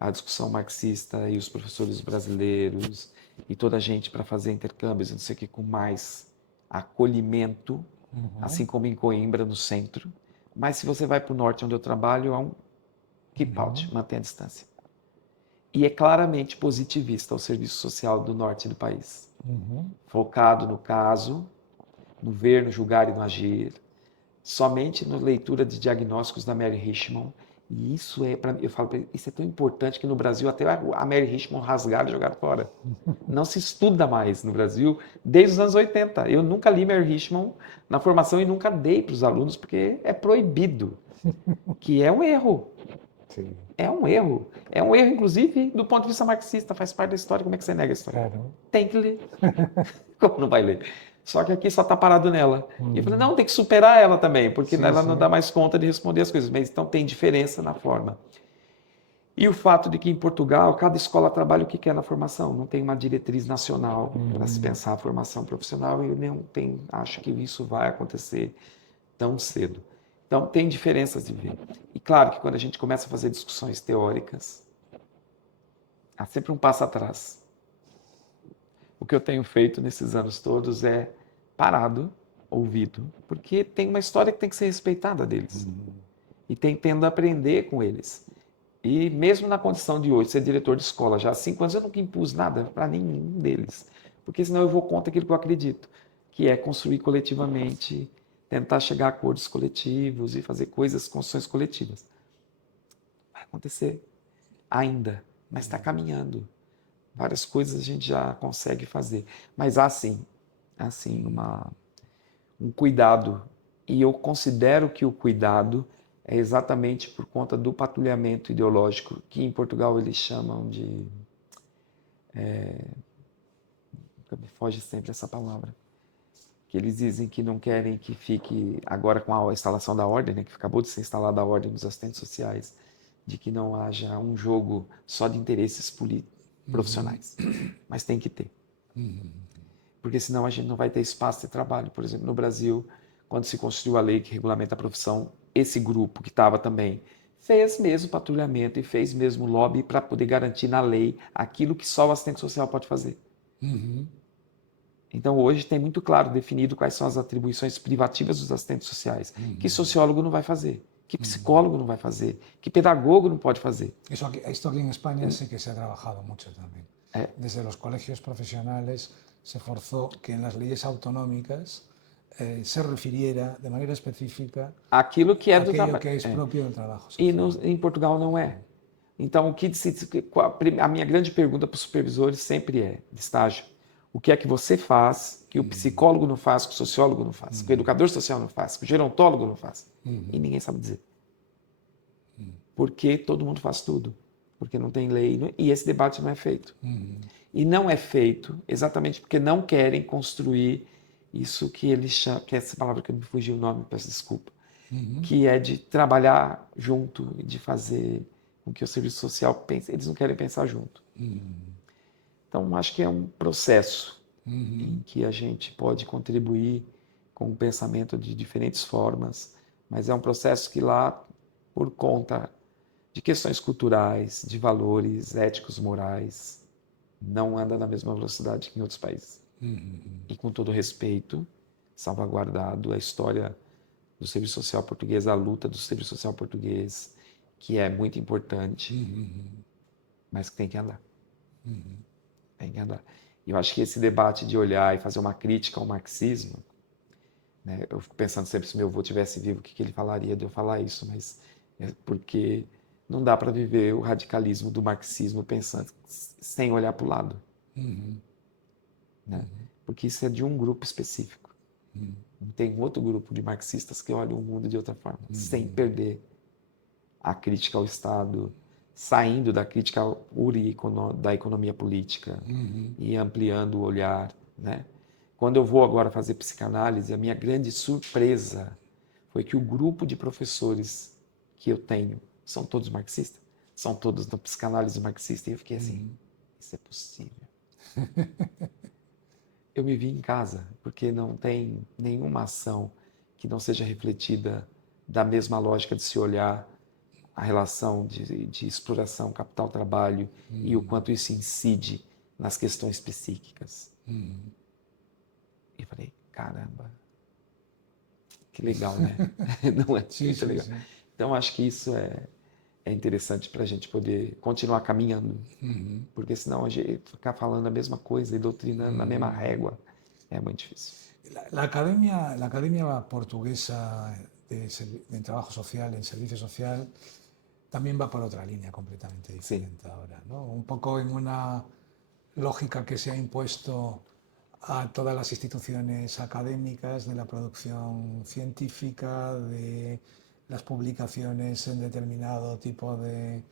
a discussão marxista e os professores brasileiros e toda a gente para fazer intercâmbios, não sei o que, com mais acolhimento, assim como em Coimbra, no centro. Mas se você vai para o norte, onde eu trabalho, há um keep out, mantém a distância. E é claramente positivista o serviço social do norte do país. Focado no caso, no ver, no julgar e no agir, somente na leitura de diagnósticos da Mary Richmond E isso é, para mim, eu falo, isso é tão importante que no Brasil até a Mary Richmond rasgaram e jogaram fora. Não se estuda mais no Brasil desde os anos 80. Eu nunca li Mary Richmond na formação e nunca dei para os alunos porque é proibido, que é um erro. Sí, É um erro. É um erro, inclusive, do ponto de vista marxista. Faz parte da história. Como é que você nega a história? claro. Tem que ler. Como não vai ler? Só que aqui só está parado nela. E eu falei, Mm. não, tem que superar ela também, porque Sí, ela sí. não dá mais conta de responder as coisas. Mas então tem diferença na forma. E o fato de que em Portugal, cada escola trabalha o que quer na formação. Não tem uma diretriz nacional para se pensar a formação profissional e eu não tenho, acho que isso vai acontecer tão cedo. Então, tem diferenças de ver. E claro que quando a gente começa a fazer discussões teóricas, há sempre um passo atrás. O que eu tenho feito nesses anos todos é parado, ouvido, porque tem uma história que tem que ser respeitada deles. E tentando aprender com eles. E mesmo na condição de hoje, ser diretor de escola já há 5 anos, eu nunca impus nada para nenhum deles. Porque senão eu vou contra aquilo que eu acredito, que é construir coletivamente, tentar chegar a acordos coletivos e fazer coisas, construções coletivas. Vai acontecer ainda, mas está caminhando. Várias coisas a gente já consegue fazer. Mas há sim um cuidado. E eu considero que o cuidado é exatamente por conta do patrulhamento ideológico, que em Portugal eles chamam de... me foge sempre essa palavra. Que eles dizem que não querem que fique, agora com a instalação da ordem, né, que acabou de ser instalada a ordem dos assistentes sociais, de que não haja um jogo só de interesses profissionais. Mas tem que ter. Porque senão a gente não vai ter espaço de trabalho. Por exemplo, no Brasil, quando se construiu a lei que regulamenta a profissão, esse grupo que estava também fez mesmo patrulhamento e fez mesmo lobby para poder garantir na lei aquilo que só o assistente social pode fazer. Então hoje tem muito claro definido quais são as atribuições privativas dos assistentes sociais, que sociólogo não vai fazer, que psicólogo não vai fazer, que pedagogo não pode fazer. Esto aquí en España sí que se ha trabajado mucho también. Desde los colegios profesionales se forzó que en las leyes autonómicas se refiriera de manera específica Aquilo que é do aquello trabalho. que es propio del trabajo E social. em Portugal não é. Então, a minha grande pergunta para os supervisores sempre é, de estágio, o que é que você faz que o psicólogo não faz, que o sociólogo não faz, que o educador social não faz, que o gerontólogo não faz? E ninguém sabe dizer. Porque todo mundo faz tudo. Porque não tem lei. E esse debate não é feito. E não é feito exatamente porque não querem construir isso que eles chamam, que é essa palavra que me fugiu o nome, peço desculpa, que é de trabalhar junto e de fazer com que o serviço social pense. Eles não querem pensar junto. Então, acho que é um processo em que a gente pode contribuir com o pensamento de diferentes formas, mas é um processo que lá, por conta de questões culturais, de valores éticos, morais, não anda na mesma velocidade que em outros países. E com todo respeito, salvaguardado a história do serviço social português, a luta do serviço social português, que é muito importante, mas que tem que andar. Tem que andar. E eu acho que esse debate de olhar e fazer uma crítica ao marxismo, né, eu fico pensando sempre se meu avô tivesse vivo, o que ele falaria de eu falar isso, mas é porque não dá para viver o radicalismo do marxismo pensando sem olhar para o lado. Né? Porque isso é de um grupo específico. Não tem outro grupo de marxistas que olham o mundo de outra forma, sem perder a crítica ao Estado, saindo da crítica da economia política e ampliando o olhar. Né? Quando eu vou agora fazer psicanálise, a minha grande surpresa foi que o grupo de professores que eu tenho são todos marxistas, são todos da psicanálise marxista, e eu fiquei assim, isso é possível. Eu me vi em casa, porque não tem nenhuma ação que não seja refletida da mesma lógica de se olhar a relação de exploração capital-trabalho e o quanto isso incide nas questões psíquicas. E falei, caramba, que legal, né? Não é muito legal. Então, acho que isso é interessante para a gente poder continuar caminhando, porque senão a gente ficar falando a mesma coisa e doutrinando na mesma régua é muito difícil. La Academia Portuguesa de Trabajo Social, en Servicio Social, también va por otra línea completamente Sim. diferente ahora, ¿no? Un poco en una lógica que se ha impuesto a todas las instituciones académicas de la producción científica, de las publicaciones en determinado tipo de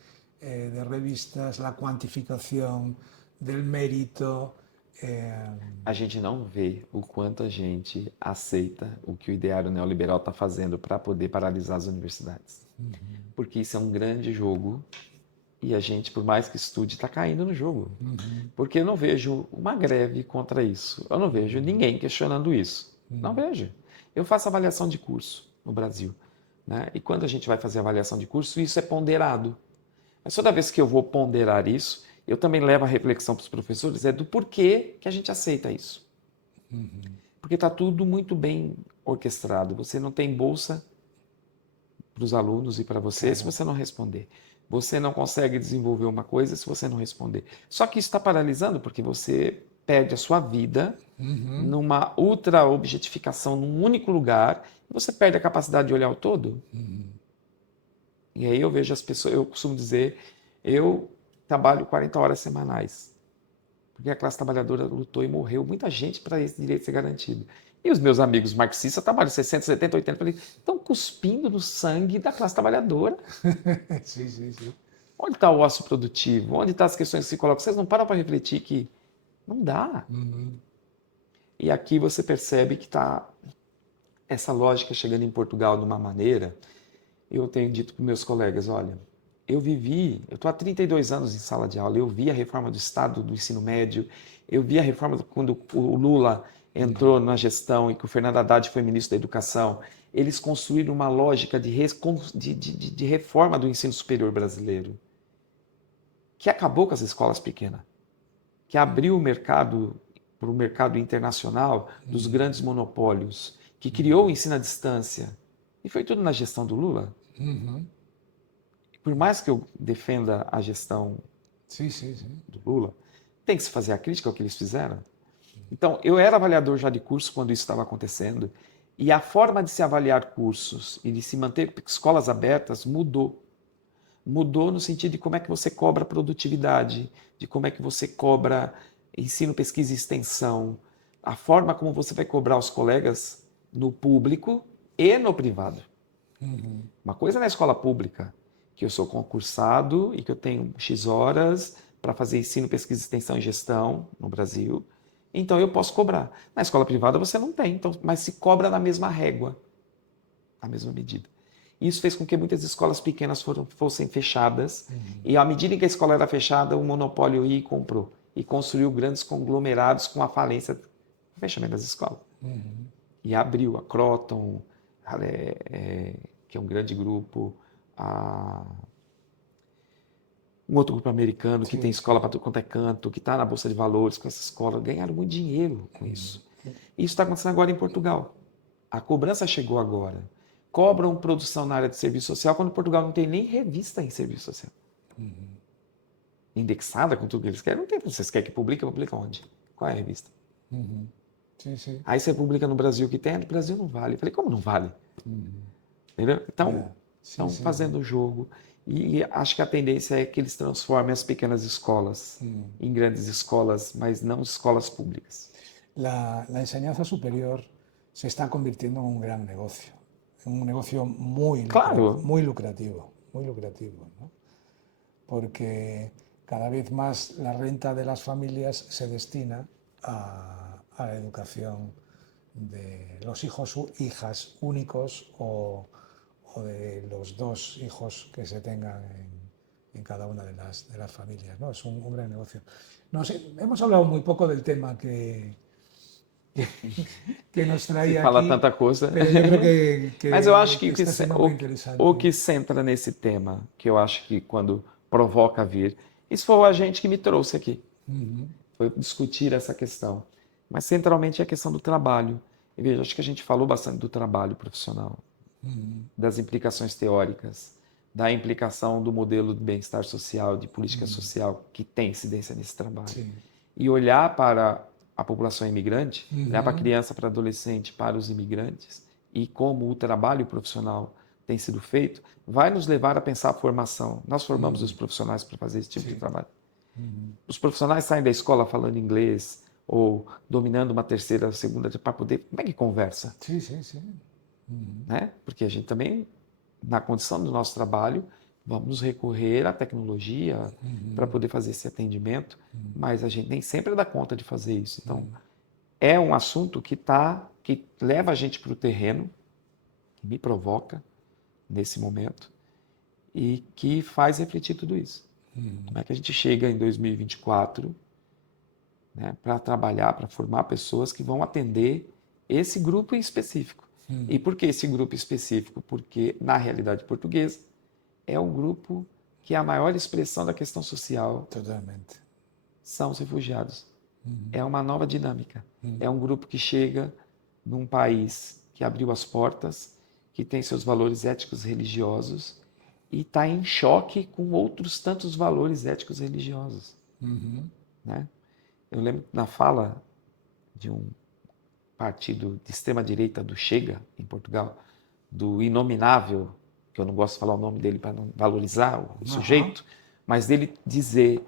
revistas, la cuantificación del mérito. A gente não vê o quanto a gente aceita o que o ideário neoliberal está fazendo para poder paralisar as universidades. Porque isso é um grande jogo e a gente, por mais que estude, está caindo no jogo. Porque eu não vejo uma greve contra isso. Eu não vejo ninguém questionando isso. Não vejo. Eu faço avaliação de curso no Brasil, né? E quando a gente vai fazer avaliação de curso, isso é ponderado. Mas toda vez que eu vou ponderar isso, eu também levo a reflexão para os professores do porquê que a gente aceita isso. Porque está tudo muito bem orquestrado. Você não tem bolsa para os alunos e para você se você não responder. Você não consegue desenvolver uma coisa se você não responder. Só que isso está paralisando porque você perde a sua vida numa ultra objetificação num único lugar e você perde a capacidade de olhar o todo. E aí eu vejo as pessoas, eu costumo dizer, eu trabalho 40 horas semanais, porque a classe trabalhadora lutou e morreu, muita gente para esse direito ser garantido. E os meus amigos marxistas trabalham 60, 70, 80, falei, estão cuspindo no sangue da classe trabalhadora. Sí, sí, sí. Onde está o ócio produtivo? Onde estão as questões que se colocam? Vocês não param para refletir que não dá. E aqui você percebe que está essa lógica chegando em Portugal de uma maneira. Eu tenho dito para meus colegas, olha, eu estou há 32 anos em sala de aula, eu vi a reforma do Estado do ensino médio, eu vi a reforma quando o Lula entrou na gestão e que o Fernando Haddad foi ministro da Educação. Eles construíram uma lógica de reforma do ensino superior brasileiro, que acabou com as escolas pequenas, que abriu o mercado para o mercado internacional dos grandes monopólios, que criou o ensino à distância. E foi tudo na gestão do Lula. Por mais que eu defenda a gestão Sí, sí, sí. do Lula, tem que se fazer a crítica ao que eles fizeram. Então, eu era avaliador já de curso quando isso estava acontecendo, e a forma de se avaliar cursos e de se manter escolas abertas mudou. Mudou no sentido de como é que você cobra produtividade, de como é que você cobra ensino, pesquisa e extensão, a forma como você vai cobrar os colegas no público e no privado. Uma coisa é na escola pública, que eu sou concursado e que eu tenho X horas para fazer ensino, pesquisa, extensão e gestão no Brasil. Então eu posso cobrar. Na escola privada você não tem, então, mas se cobra na mesma régua, na mesma medida. Isso fez com que muitas escolas pequenas fossem fechadas e à medida em que a escola era fechada, o monopólio ia e comprou e construiu grandes conglomerados com a falência, o fechamento das escolas. E abriu a Croton, que é um grande grupo, um outro grupo americano que tem escola para tudo quanto é canto, que está na Bolsa de Valores com essa escola, ganharam muito dinheiro com isso. Isso está acontecendo agora em Portugal. A cobrança chegou agora. Cobram produção na área de serviço social quando Portugal não tem nem revista em serviço social. Indexada com tudo que eles querem, não tem. Vocês querem que publique onde? Qual é a revista? Sí, sí. Aí você publica no Brasil que tem, no Brasil não vale. Eu falei, como não vale? Entendeu? Então, estão fazendo o jogo e acho que a tendência é que eles transformem as pequenas escolas em grandes escolas, mas não escolas públicas. La enseñanza superior se está convirtiendo en un gran negocio, en un negocio muy, Claro. muy lucrativo, ¿no? Porque cada vez más la renta de las familias se destina a la educación de los hijas únicos o de los dos hijos que se tengan en cada una de las familias, ¿no? Es un gran negocio. No sé, hemos hablado muy poco del tema que nos traía Se fala aqui, tanta coisa. pero yo creo que Mas eu acho que está sendo muy interesante. o que centra nesse tema, que eu acho que quando provoca vir, isso foi a gente que me trouxe aqui. Foi discutir essa questão. Mas centralmente é a questão do trabalho. E veja, acho que a gente falou bastante do trabalho profissional, das implicações teóricas, da implicação do modelo de bem-estar social, de política social, que tem incidência nesse trabalho. Sim. E olhar para a população imigrante, olhar para a criança, para o adolescente, para os imigrantes, e como o trabalho profissional tem sido feito, vai nos levar a pensar a formação. Nós formamos os profissionais para fazer esse tipo de trabalho. Os profissionais saem da escola falando inglês ou dominando uma terceira, segunda, para poder... Como é que conversa? Sí, sí, sí. Né? Porque a gente também, na condição do nosso trabalho, vamos recorrer à tecnologia para poder fazer esse atendimento, mas a gente nem sempre dá conta de fazer isso. Então, é um assunto que leva a gente para o terreno, que me provoca nesse momento e que faz refletir tudo isso. Como é que a gente chega em 2024, né, para trabalhar, para formar pessoas que vão atender esse grupo em específico. E por que esse grupo específico? Porque, na realidade portuguesa, é o grupo que é a maior expressão da questão social, Totalmente. são os refugiados. É uma nova dinâmica. É um grupo que chega num país que abriu as portas, que tem seus valores éticos e religiosos e está em choque com outros tantos valores éticos e religiosos. Né? Eu lembro na fala de um partido de extrema-direita do Chega, em Portugal, do inominável, que eu não gosto de falar o nome dele para não valorizar o sujeito, mas dele dizer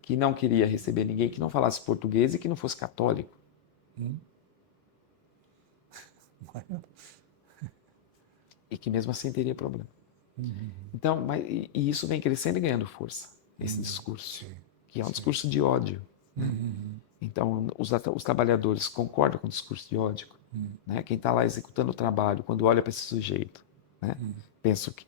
que não queria receber ninguém que não falasse português e que não fosse católico. Bueno. E que mesmo assim teria problema. Então, e isso vem crescendo e ganhando força, esse discurso, que é um discurso de ódio. Né? Então, os trabalhadores concordam com o discurso de ódio. Né? Quem está lá executando o trabalho, quando olha para esse sujeito, né? Penso que...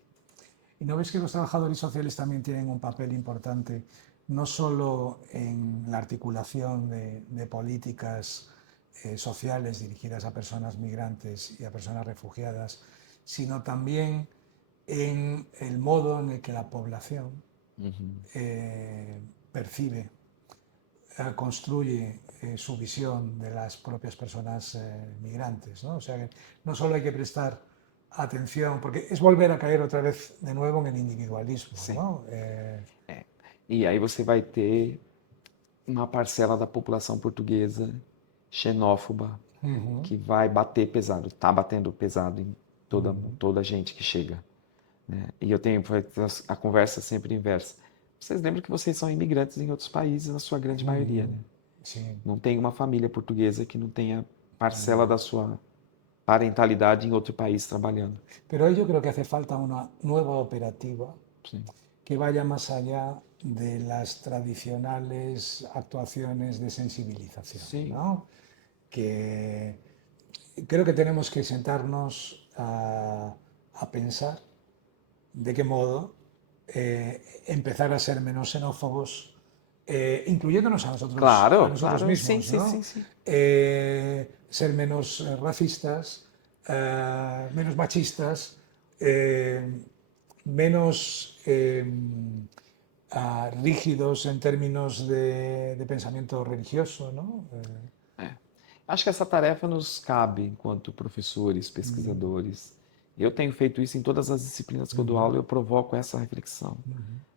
¿Y no ves que los trabajadores sociales también tienen un papel importante, no solo en la articulación de políticas sociales dirigidas a personas migrantes y a personas refugiadas, sino también en el modo en el que la población percibe, construye su visión de las propias personas migrantes, ¿no? O sea que no solo hay que prestar atención, porque es volver a caer otra vez de nuevo en el individualismo, Sim. ¿no? E aí você vai ter uma parcela da população portuguesa xenófoba que vai bater pesado, está batendo pesado em toda a gente que chega. Né? E eu tenho a conversa sempre inversa. Vocês lembram que vocês são imigrantes em outros países, na sua grande maioria. Né? Sí. Não tem uma família portuguesa que não tenha parcela da sua parentalidade em outro país trabalhando. Pero ahí yo creo que hace falta una nueva operativa Sim. que vaya más allá de las tradicionales actuaciones de sensibilización, Sí. ¿no? Que creo que tenemos que sentarnos a pensar de qué modo empezar a ser menos xenófobos, incluyéndonos a nosotros Claro, mismos, sim, sim, ¿no? sim, sim. Ser menos racistas, menos machistas, menos rígidos en términos de pensamiento religioso, ¿no? Acho que essa tarefa nos cabe enquanto professores, pesquisadores. Eu tenho feito isso em todas as disciplinas que eu dou aula, eu provoco essa reflexão.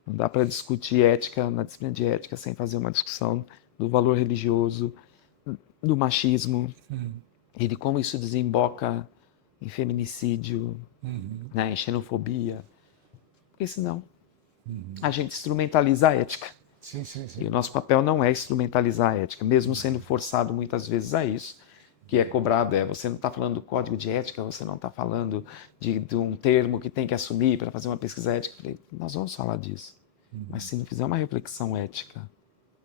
Não dá para discutir ética na disciplina de ética sem fazer uma discussão do valor religioso, do machismo e de como isso desemboca em feminicídio, né, em xenofobia. Porque senão a gente instrumentaliza a ética. Sí, sí, sí. E o nosso papel não é instrumentalizar a ética, mesmo sendo forçado muitas vezes a isso, que é cobrado, você não está falando do código de ética, você não está falando de um termo que tem que assumir para fazer uma pesquisa ética. Eu falei, nós vamos falar disso. Mas se não fizer uma reflexão ética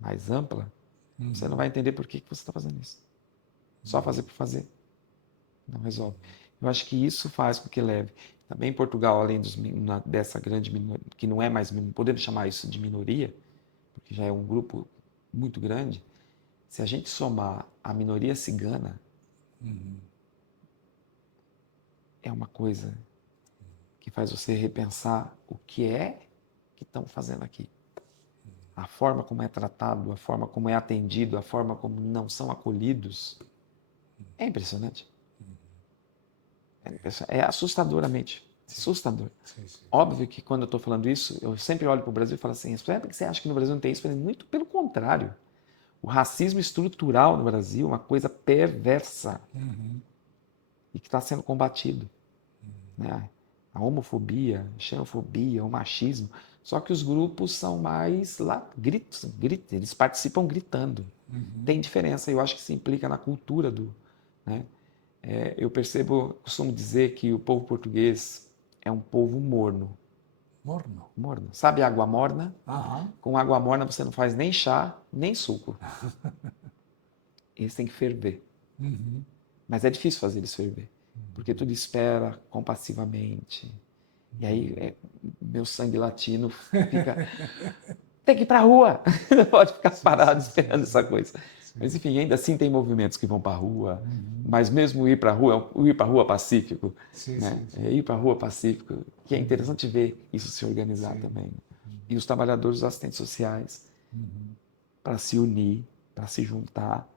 mais ampla, você não vai entender por que você está fazendo isso. Só fazer por fazer. Não resolve. Eu acho que isso faz com que leve. Também Portugal, além dessa grande minoria, que não é mais, podemos chamar isso de minoria, porque já é um grupo muito grande, se a gente somar a minoria cigana, é uma coisa que faz você repensar o que é que estão fazendo aqui. A forma como é tratado, a forma como é atendido, a forma como não são acolhidos, é impressionante. É assustadoramente. Assustador. Sí, sí. Óbvio que quando eu estou falando isso, eu sempre olho para o Brasil e falo assim, por que você acha que no Brasil não tem isso? Eu falei, muito pelo contrário. O racismo estrutural no Brasil é uma coisa perversa e que está sendo combatido. Né? a homofobia, a xenofobia, o machismo. Só que os grupos são mais lá, gritos, eles participam gritando. Tem diferença, eu acho que se implica na cultura do, né? Eu percebo, costumo dizer que o povo português é um povo morno. Morno. Morno. Sabe água morna? Ajá. Com água morna você não faz nem chá, nem suco. Eles têm que ferver. Ujú. Mas é difícil fazer eles ferver, porque tudo espera compassivamente. E aí meu sangue latino fica, tem que ir para a rua, não pode ficar parado esperando essa coisa. Mas enfim, ainda assim tem movimentos que vão para a rua, mas mesmo ir para a rua, o ir para a rua pacífico, Sí, né? sí, sí. É ir para a rua pacífico, que é interessante ver isso se organizar também. E os trabalhadores, os assistentes sociais, para se unir, para se juntar,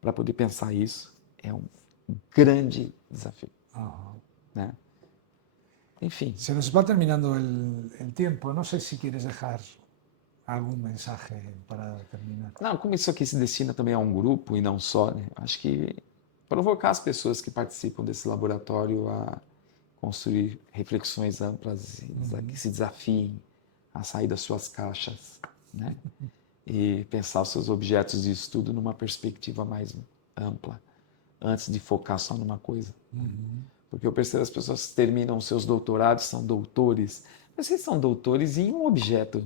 para poder pensar isso, é um grande desafio, Ajá. né? Enfim, Se nos va terminando el tiempo. No sé si quieres dejar algún mensaje para terminar. não, como isso aqui se destina também a um grupo e não só, né? Acho que provocar as pessoas que participam desse laboratório a construir reflexões amplas e que se desafiem a sair das suas caixas, né? E pensar os seus objetos de estudo numa perspectiva mais ampla, antes de focar só numa coisa. Porque eu percebo as pessoas que terminam seus doutorados, são doutores, mas vocês são doutores em um objeto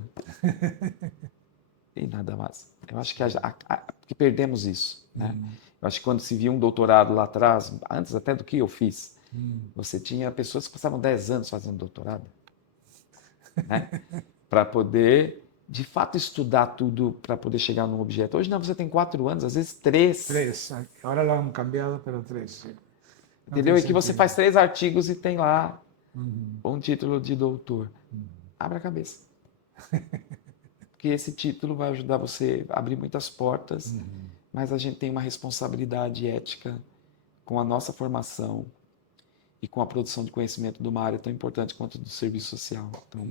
e nada mais. Eu acho que perdemos isso, né? Eu acho que quando se via um doutorado lá atrás, antes até do que eu fiz, você tinha pessoas que passavam 10 anos fazendo doutorado, né? Para poder, de fato, estudar tudo para poder chegar num objeto. Hoje não, você tem 4 anos, às vezes 3, 3. Ahora lo han cambiado, pero 3. Sí. No entendeu? tiene E que você sentido. faz 3 artigos e tem lá Ujú. um título de doutor. Abra a cabeça. Porque esse título vai ajudar você a abrir muitas portas, mas a gente tem uma responsabilidade ética com a nossa formação e com a produção de conhecimento de uma área tão importante quanto do serviço social. Então,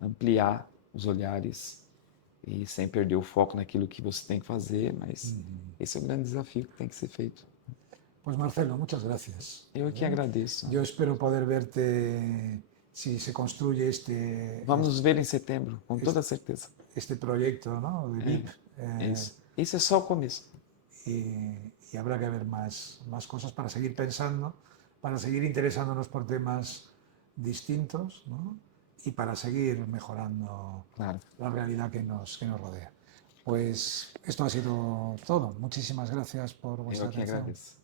ampliar os olhares e sem perder o foco naquilo que você tem que fazer, mas esse é um grande desafio que tem que ser feito. Pues Marcelo, muchas gracias. Eu que agradeço. Yo espero poder verte si se construye Vamos nos ver em setembro, com toda certeza. este proyecto, ¿no? De VIP. É isso. Esse é só o começo. Y habrá que ver más cosas para seguir pensando, para seguir interesándonos por temas distintos, ¿no? Y para seguir mejorando Claro. la realidad que nos rodea. Pues esto ha sido todo. Muchísimas gracias por vuestra Eu que atención. agradeço.